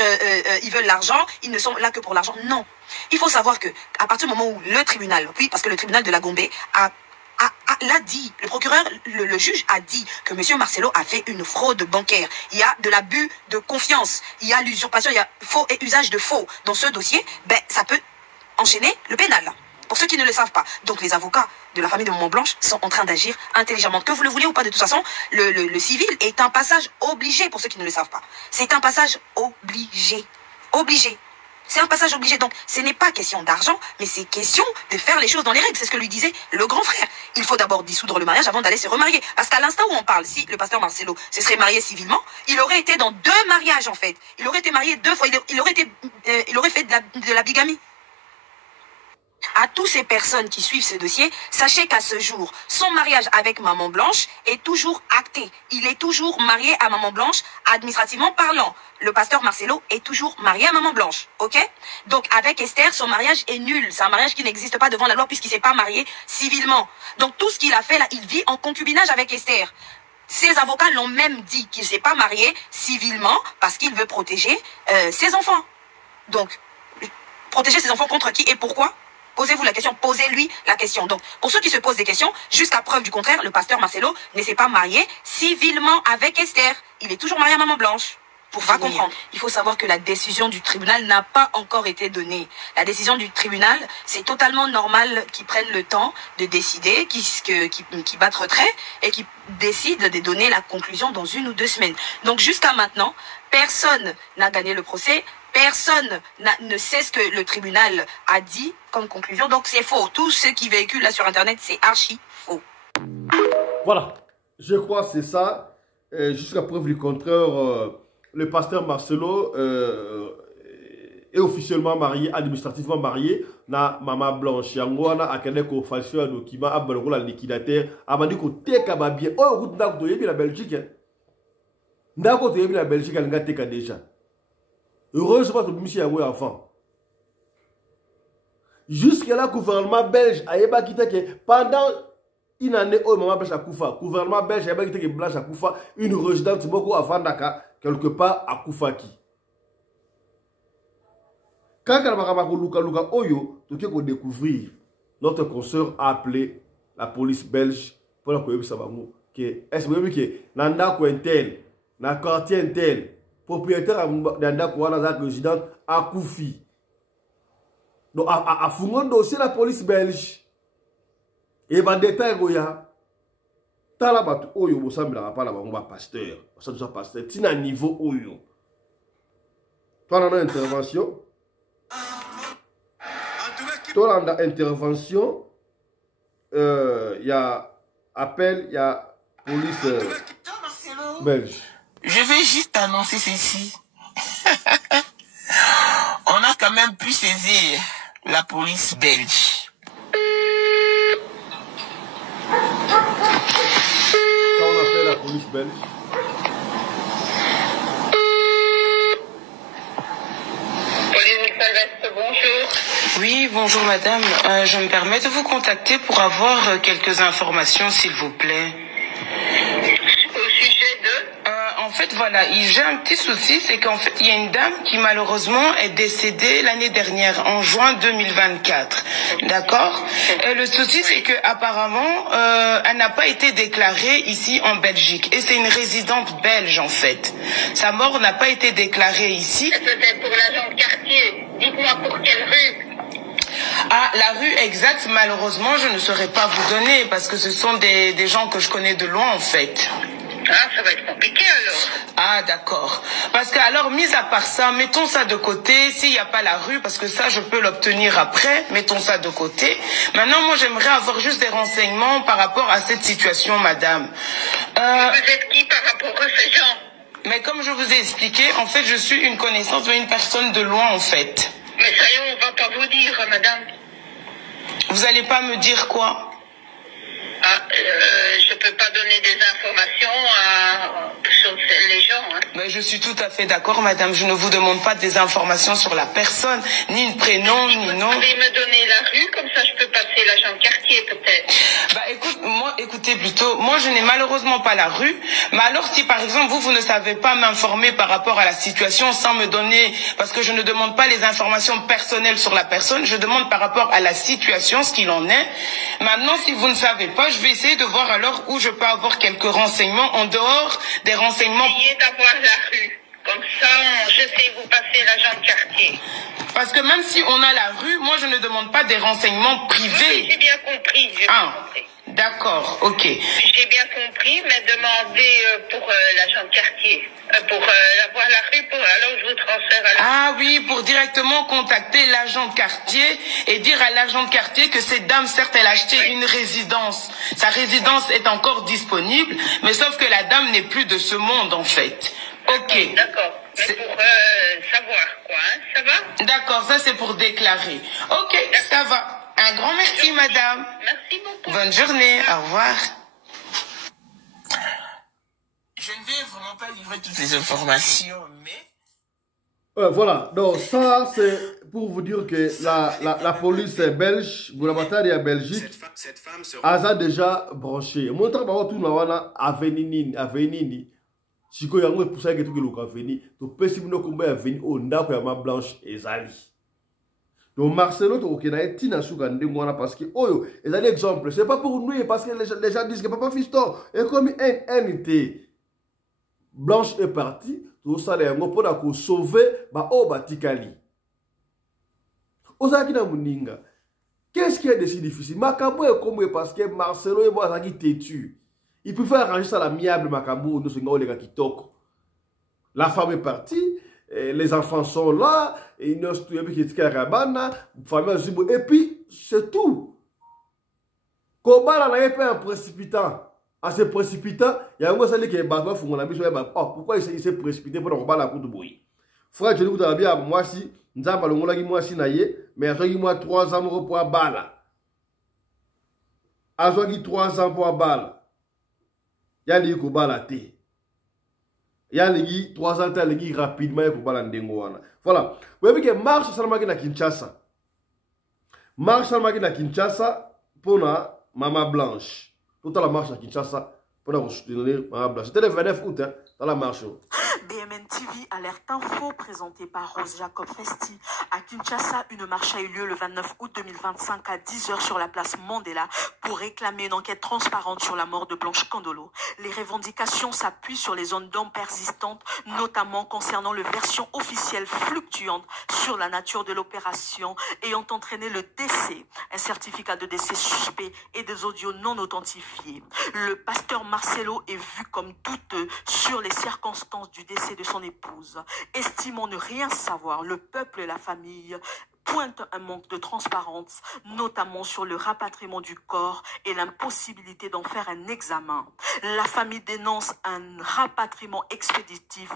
ils veulent l'argent, ils ne sont là que pour l'argent. Non. Il faut savoir que à partir du moment où le tribunal, oui, parce que le tribunal de la Gombe l'a dit, le procureur, le juge a dit que M. Marcelo a fait une fraude bancaire. Il y a de l'abus de confiance, il y a l'usurpation, il y a faux et usage de faux. Dans ce dossier, ben, ça peut enchaîner le pénal. Pour ceux qui ne le savent pas. Donc les avocats de la famille de Maman Blanche sont en train d'agir intelligemment. Que vous le voulez ou pas, de toute façon, le civil est un passage obligé pour ceux qui ne le savent pas. C'est un passage obligé. Obligé. C'est un passage obligé. Donc ce n'est pas question d'argent, mais c'est question de faire les choses dans les règles. C'est ce que lui disait le grand frère. Il faut d'abord dissoudre le mariage avant d'aller se remarier. Parce qu'à l'instant où on parle, si le pasteur Marcelo se serait marié civilement, il aurait été dans 2 mariages en fait. Il aurait été marié 2 fois. Il aurait fait de la bigamie. À toutes ces personnes qui suivent ce dossier, sachez qu'à ce jour, son mariage avec Maman Blanche est toujours acté. Il est toujours marié à Maman Blanche, administrativement parlant. Le pasteur Marcelo est toujours marié à Maman Blanche, ok? Donc avec Esther, son mariage est nul. C'est un mariage qui n'existe pas devant la loi puisqu'il ne s'est pas marié civilement. Donc tout ce qu'il a fait là, il vit en concubinage avec Esther. Ses avocats l'ont même dit qu'il ne s'est pas marié civilement parce qu'il veut protéger ses enfants. Donc, protéger ses enfants contre qui et pourquoi? Posez-vous la question, posez-lui la question. Donc, pour ceux qui se posent des questions, jusqu'à preuve du contraire, le pasteur Marcelo ne s'est pas marié civilement avec Esther. Il est toujours marié à Maman Blanche. Pour pas comprendre, il faut savoir que la décision du tribunal n'a pas encore été donnée. La décision du tribunal, c'est totalement normal qu'ils prennent le temps de décider, qu'ils battent retrait et qu'ils décident de donner la conclusion dans 1 ou 2 semaines. Donc, jusqu'à maintenant, personne n'a gagné le procès. Personne ne sait ce que le tribunal a dit comme conclusion. Donc c'est faux. Tout ce qui véhicule là sur Internet, c'est archi faux. Voilà. Je crois que c'est ça. Jusqu'à preuve du contraire, le pasteur Marcelo est officiellement marié, administrativement marié, na Maman Blanche. Yangoana a kende ko falsifié un document, a balou la liquidateur, a mandi ko teka ba bien. Oh, route n'a ko yebi la Belgique. N'a ko yebi la Belgique, elle n'a teka déjà. Heureusement que monsieur a eu enfant. Jusqu'à là, le gouvernement belge a quitté que pendant une année, maman belge a Koufa. Le gouvernement belge a quitté que Blanche a Koufa, une résidence beaucoup avant Dakar, quelque part à Koufaki. Quand on a Luka Oyo, tout qu'on découvrir, notre consoeur a appelé la police belge pour la savoir que est-ce que Nanda Quentel, na quartier tel, propriétaire d'Anda Kouana, la résidence à Koufi. Donc, à Fungon dossier la police belge. Et ben détail goya. Tala batu oyo bosambela pas la ba pasteur. Ça doit pasteur. Tina niveau oyo. Toi dans intervention. Toi dans intervention, il y a appel, il y a police belge. Je vais juste annoncer ceci. On a quand même pu saisir la police belge. Quand on appelle la police belge. Bonjour. Oui, bonjour madame. Je me permets de vous contacter pour avoir quelques informations, s'il vous plaît. Au sujet de en fait, voilà, j'ai un petit souci, c'est qu'en fait, il y a une dame qui malheureusement est décédée l'année dernière, en juin 2024. D'accord? Et le souci, c'est que apparemment, elle n'a pas été déclarée ici en Belgique. Et c'est une résidente belge, en fait. Sa mort n'a pas été déclarée ici. C'était pour l'agent de quartier. Dites-moi pour quelle rue? Ah, la rue exacte, malheureusement, je ne saurais pas vous donner, parce que ce sont des gens que je connais de loin, en fait. Ah, ça va être compliqué alors. Ah, d'accord. Parce que alors, mis à part ça, mettons ça de côté, s'il n'y a pas la rue, parce que ça, je peux l'obtenir après, mettons ça de côté. Maintenant, moi, j'aimerais avoir juste des renseignements par rapport à cette situation, madame. Vous êtes qui par rapport à ces gens? Mais comme je vous ai expliqué, en fait, je suis une connaissance d'une personne de loin, en fait. Mais ça y est, on va pas vous dire, madame. Vous allez pas me dire quoi? je peux pas donner des informations sur les gens. Hein. Mais je suis tout à fait d'accord, madame. Je ne vous demande pas des informations sur la personne, ni le prénom, ni nom. Vous pouvez me donner la rue, comme ça je peux passer l'agent de quartier peut-être. Bah écoutez plutôt, moi je n'ai malheureusement pas la rue, mais alors si par exemple vous ne savez pas m'informer par rapport à la situation sans me donner, parce que je ne demande pas les informations personnelles sur la personne, je demande par rapport à la situation, ce qu'il en est. Maintenant si vous ne savez pas, je vais essayer de voir alors où je peux avoir quelques renseignements en dehors des renseignements. Essayez d'avoir la rue. Comme ça, je sais vous passer l'agent de quartier. Parce que même si on a la rue, moi je ne demande pas des renseignements privés. Oui, j'ai bien compris. Compris. D'accord, ok. J'ai bien compris, mais demandez pour l'agent de quartier. Pour avoir la rue, alors je vous transfère à la... Ah oui, pour directement contacter l'agent de quartier et dire à l'agent de quartier que cette dame, certes, elle a acheté une résidence. Sa résidence est encore disponible, mais sauf que la dame n'est plus de ce monde en fait. Ok. D'accord. C'est pour savoir quoi, hein? Ça va? D'accord, ça c'est pour déclarer. Ok, ça va. Un grand merci, madame. Merci beaucoup. Bonne journée, au revoir. Je ne vais vraiment pas livrer toutes les informations, mais... Voilà, donc ça c'est pour vous dire que la police belge, Boulamatari à Belgique, a déjà branché. Mon travail tout na avenini. Si vous avez pour ça que tout le aveni, to pesi bino komba aveni o ndako ya ma blanche ezali. Donc Marcelo to okena etina suka ndengwana parce que oyo ezali exemple, c'est pas pour nous parce que les gens disent que papa fiston est comme un NT. Blanche est partie, tout ça les ngo pour ko sauver ba o batikali. Ozaki na muninga. Qu'est-ce qui est de si difficile? Makambo est comme parce que Marcelo est moi qui têtu. Il peut faire arranger ça à l'amiable, Makambo, nous sommes les Kitoko. La femme est partie, les enfants sont là, et nous sommes et puis c'est tout. Kobala n'a pas un précipitant. En se précipitant, il y a un mot qui est bas, pourquoi il s'est précipité pour qu'on parle à coup de bruit. Frère, je vous bien, moi si, nous avons moi si naïe, mais après moi 3 ans pour un bala. Après 3 ans pour un bala. Il y a les gens qui ont été. Il y a les 3 ans qui rapidement pour la voilà. Vous voyez que marche Salamaki na Kinshasa. Marche Salamaki na Kinshasa pour la Maman Blanche. Toute la marche à Kinshasa pour la soutenir Maman Blanche. C'était le 29 août dans la marche. BMN TV, alerte info présentée par Rose Jacob Festi. À Kinshasa, une marche a eu lieu le 29 août 2025 à 10h sur la place Mandela pour réclamer une enquête transparente sur la mort de Blanche Kandolo. Les revendications s'appuient sur les zones d'ombre persistantes, notamment concernant les versions officielles fluctuantes sur la nature de l'opération ayant entraîné le décès, un certificat de décès suspect et des audios non authentifiés. Le pasteur Marcelo est vu comme douteux sur les circonstances du décès de son épouse. Estimant ne rien savoir, le peuple et la famille pointent un manque de transparence, notamment sur le rapatriement du corps et l'impossibilité d'en faire un examen. La famille dénonce un rapatriement expéditif,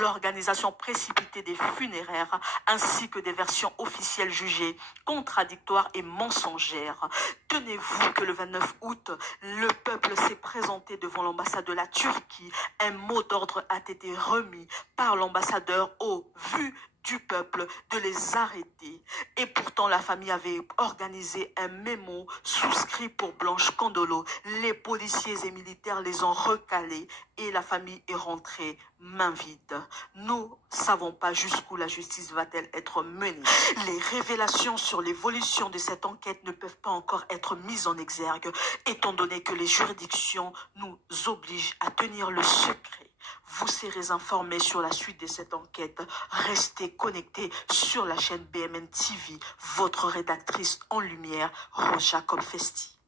l'organisation précipitée des funéraires, ainsi que des versions officielles jugées contradictoires et mensongères. Tenez-vous que le 29 août, le peuple s'est présenté devant l'ambassade de la Turquie. Un mot d'ordre a été remis par l'ambassadeur au vu du peuple de les arrêter. Et pourtant, la famille avait organisé un mémo souscrit pour Blanche Kandolo. Les policiers et militaires les ont recalés et la famille est rentrée main vide. Nous savons pas jusqu'où la justice va-t-elle être menée. Les révélations sur l'évolution de cette enquête ne peuvent pas encore être mises en exergue, étant donné que les juridictions nous obligent à tenir le secret. Vous serez informés sur la suite de cette enquête. Restez connectés sur la chaîne BMN TV. Votre rédactrice en lumière, Rose Jacob Festi.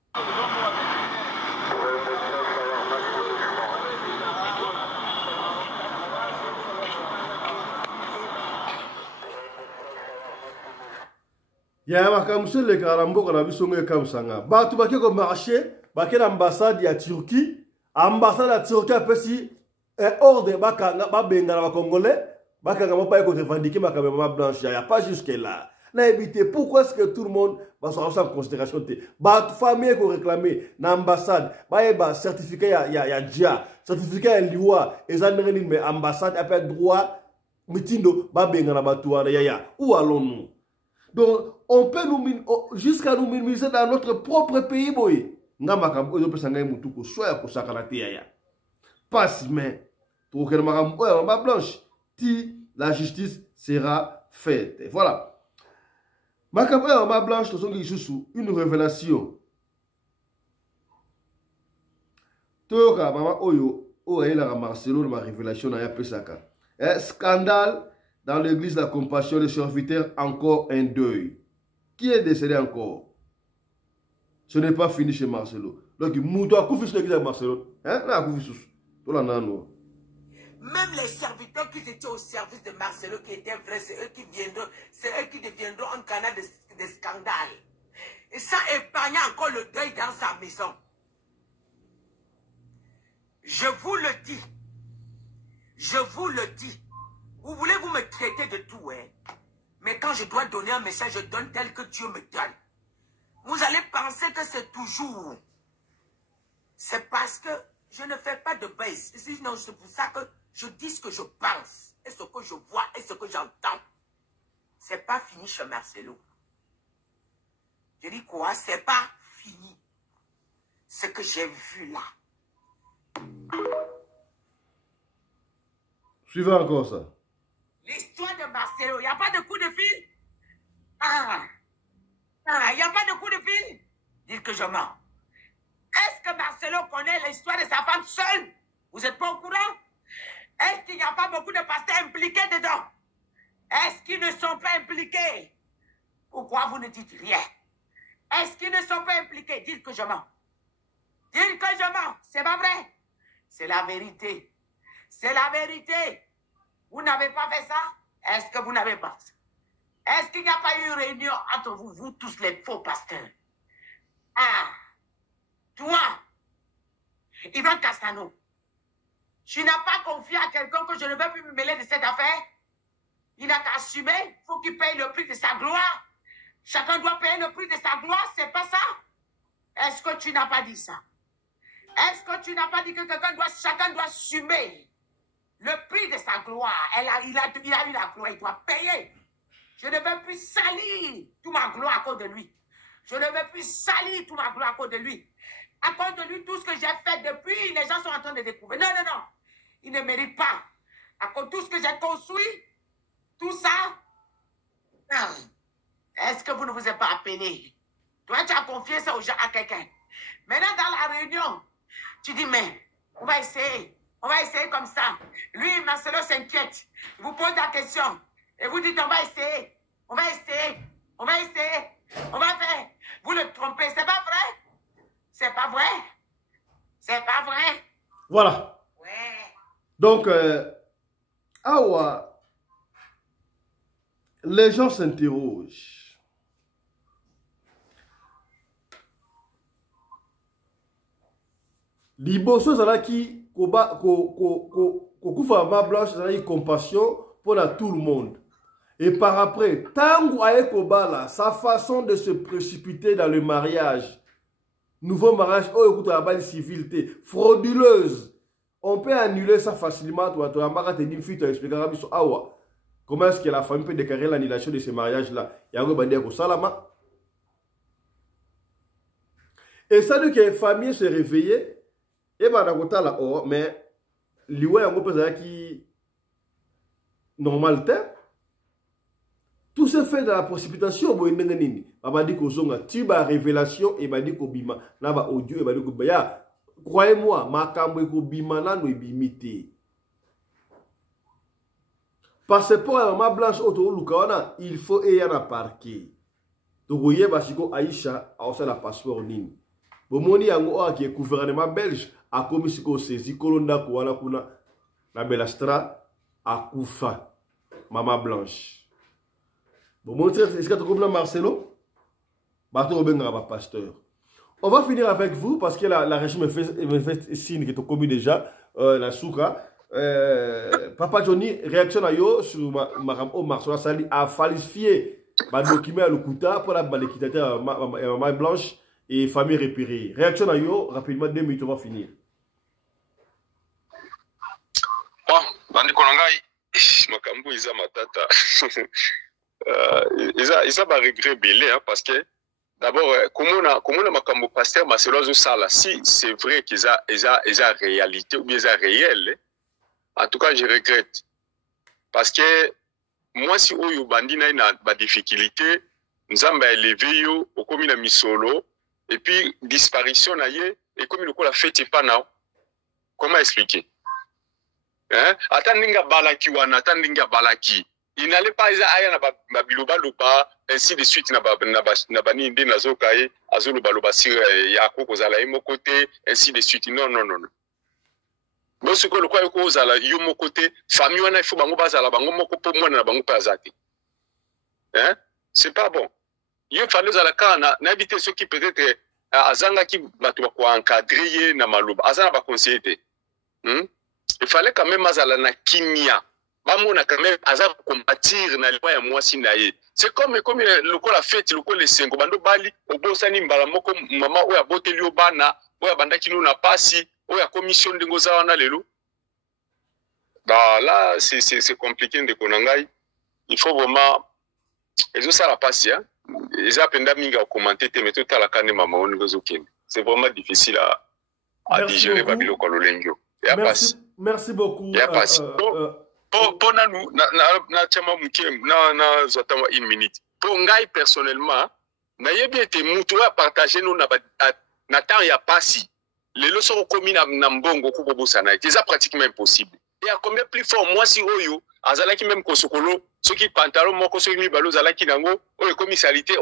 Il y a un monsieur le Karambo qu'on a vu sonner comme ça. Bah, tu vas que marché, bah, que l'ambassade à Turquie, ambassade à Turquie, après si, ordre, bah, benga, Congolais, bah, quand on pas revendiquer, bah, Maman Blanche, il n'y a pas jusque là. Pourquoi est-ce que tout le monde va se rendre en considération? La famille qui réclamé l'ambassade, il certificat il y a dia, certificat il liwa, et ça mais ambassade après droit mitindo ba benga na batuana ya. Où allons-nous? Donc on peut nous jusqu'à nous minimiser dans notre propre pays boy. Ngama ozo pesa ngai mutuko soya ko sakana te ya. Pas mais pour que ma blanche, la justice sera faite. Voilà. Ma blanche, une révélation. Toka mama oyo la Marcelo ma révélation na ya pesaka. Scandale dans l'église de la compassion des serviteurs, encore un deuil. Qui est décédé encore? Ce n'est pas fini chez Marcelo. Donc mouto a koufi l'église de Marcelo. Hein? Là koufi tout là non. Même les serviteurs qui étaient au service de Marcelo, qui étaient vrais, c'est eux qui deviendront un canal de scandale. Et ça épargne encore le deuil dans sa maison. Je vous le dis. Je vous le dis. Vous voulez vous me traiter de tout, hein? Mais quand je dois donner un message, je donne tel que Dieu me donne. Vous allez penser que c'est toujours. C'est parce que je ne fais pas de base. Sinon, c'est pour ça que je dis ce que je pense, et ce que je vois, et ce que j'entends. C'est pas fini chez Marcelo. Je dis quoi? C'est pas fini. Ce que j'ai vu là. Suivez encore ça. L'histoire de Marcelo, il n'y a pas de coup de fil? Il n'y a pas de coup de fil? Dites que je mens. Est-ce que Marcelo connaît l'histoire de sa femme seule? Vous n'êtes pas au courant? Est-ce qu'il n'y a pas beaucoup de pasteurs impliqués dedans? Est-ce qu'ils ne sont pas impliqués? Pourquoi vous ne dites rien? Est-ce qu'ils ne sont pas impliqués? Dites que je mens. Dites que je mens. C'est pas vrai. C'est la vérité. C'est la vérité. Vous n'avez pas fait ça? Est-ce que vous n'avez pas ça? Est-ce qu'il n'y a pas eu une réunion entre vous, vous tous les faux pasteurs? Toi, Ivan Castano, tu n'as pas confié à quelqu'un que je ne veux plus me mêler de cette affaire? Il n'a qu'à assumer, il faut qu'il paye le prix de sa gloire. Chacun doit payer le prix de sa gloire, c'est pas ça? Est-ce que tu n'as pas dit ça? Est-ce que tu n'as pas dit que chacun doit assumer le prix de sa gloire? Il a eu la gloire, il doit payer. Je ne veux plus salir toute ma gloire à cause de lui. Je ne veux plus salir toute ma gloire à cause de lui. À cause de lui, tout ce que j'ai fait depuis, les gens sont en train de découvrir. Non, non, non. Il ne mérite pas. À cause de tout ce que j'ai construit, tout ça. Est-ce que vous ne vous êtes pas appelé? Toi, tu as confié ça à quelqu'un. Maintenant, dans la réunion, tu dis, mais on va essayer. On va essayer comme ça. Lui, Marcelo s'inquiète. Il vous pose la question. Et vous dites, on va essayer. On va essayer. On va essayer. On va faire. Vous le trompez. C'est pas vrai? C'est pas vrai? C'est pas vrai? Voilà. Ouais. Donc, les gens s'interrogent. Liboso zalaki kokufa ma blanche zalaki compassion pour tout le monde. Et par après, Tango Aye Kobala, sa façon de se précipiter dans le mariage, nouveau mariage, oh écoute la balle civilité, frauduleuse. On peut annuler ça facilement. Toi, tu dis fille, tu expliques comment est-ce que la famille peut déclarer l'annulation de ce mariage-là. Il y a un bandit au salama. Et ça dit que la famille s'est réveillée. Et bien, là, mais l'Iwa a un qui normal. Tout se fait dans la précipitation. On dit que tu as révélation et on dit que tu as audio et on dit que croyez-moi, ma kambo ko bimana no bimité. Passeport à ma blanche auto lukaona, il faut y en parquet. Donc voyez basiko Aïcha a aussi la passeport nini. Bomoni yango a qui est gouvernement belge a commis ce qu'on saisit kolonda ko wala kuna na belastra a kufa mama blanche. Bomoni est-ce que tu comprends Marcelo? Bato benga ba pasteur. On va finir avec vous parce que la régie me fait signe que tu as commis déjà la souka. Papa Johnny, réaction à yo sur Marcelo Sali a falsifié document à l'Okuta pour la l'équitateur maille blanche et famille repérée. Réaction à yo, rapidement, 2 minutes, on va finir. Bon, bandi konangai, makambo isa matata. Isa ba regret belé, hein, parce que d'abord, comment on a makambo pasteur Marcelo Sala, si c'est vrai qu'ils a réalité ou bien ils a réel, en tout cas, je regrette. Parce que moi, si oyo bandi na ina ba difficulté, nzamba élevé yo, okomi na misolo, et puis disparition na ye, et comme il la fête pas na, comment expliquer? Hein? Attendinga balaki wana, attendinga balaki. Il n'allait pas aya na ba biloba loba, ainsi de suite na bani inde na zokaye, azolo baloba si ya ko kozala mo côté, ainsi de suite. Non. Bon, ce que le quoi ko zala yo mo côté, famille wana il faut bango bazala bango moko po mwana na bango pa azati. Hein? C'est pas bon. Il fallait zala kana na habiter ceux qui peut-être azanga ki batu ba ko encadrer na maloba, azana ba conseiller. Il fallait quand même azala na kimia. Bamona quand même azala compatir na loi ya mwasi na ye. C'est comme le ko la fête, le ko le sengo bando bali obosani mbala moko mama oya boteli obana, oya bandaki no na pasi, oya commission ndingo za wana lelo. Bah là c'est compliqué de konangai. Il faut vraiment ils ont ça la passe hein. Ils appellent minga commenter mais tout à la canne mama on gozo ken. C'est vraiment difficile à digérer babilo kololengyo. Merci beaucoup. Pour nous, na zotama une minute. Pour ngai personnellement, na yebi ete mutu a partager nous na temps ya pasi. Les leçons commis na mbongo ko bobosana. C'est pratiquement impossible. Et à combien plus fort moi si oyo azalaki même kosokolo, ceux qui pantalon moko ceux qui balo zalaki nango, oyo commisalité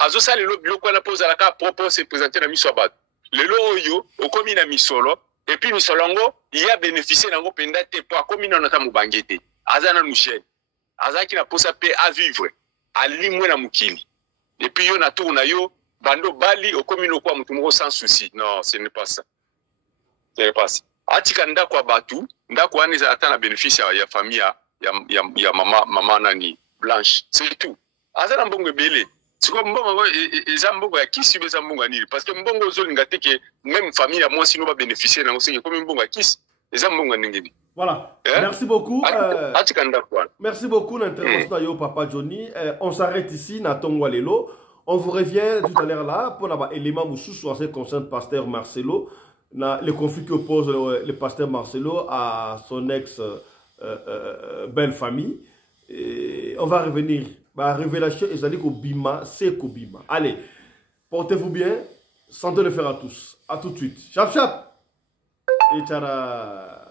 azo sala le biloko na posa la ka propos se présenter na miso abat. Lelo oyo o commis na misolo. Et puis, Misolongo, il a bénéficié d'un gros pendate pour comme il en a moubanguete. Azana Mouchen. Azaki na posa paix à vivre. À l'imoué na moukili. Et puis, on a tourné yo, bando bali, au communo quoi, moutumoro sans souci. Non, ce n'est pas ça. Ce n'est pas ça. Atika ndako abatu, ndako ane ata na bénéfice ya famille ya mama nani blanche. C'est tout. Azana mbongo belé. C'est comme mbongo ezambongo ya kisi beza mbongo nili parce que mbongo zolinga te que même famille à moi sinon va bénéficier na c'est comme mbongo ya kisi ezambongo ningini. Voilà. Merci beaucoup. Merci beaucoup l'intervention yo papa Johnny. On s'arrête ici na tongwa lelo. On vous revient tout à l'heure là pour la élément mususu en ce qui concerne pasteur Marcelo, le conflit que oppose le pasteur Marcelo à son ex belle famille. Et on va revenir. La révélation est allée au Bima, c'est qu'au Bima. Allez, portez-vous bien. Santé le faire à tous. À tout de suite. Chap chap. Et tchara.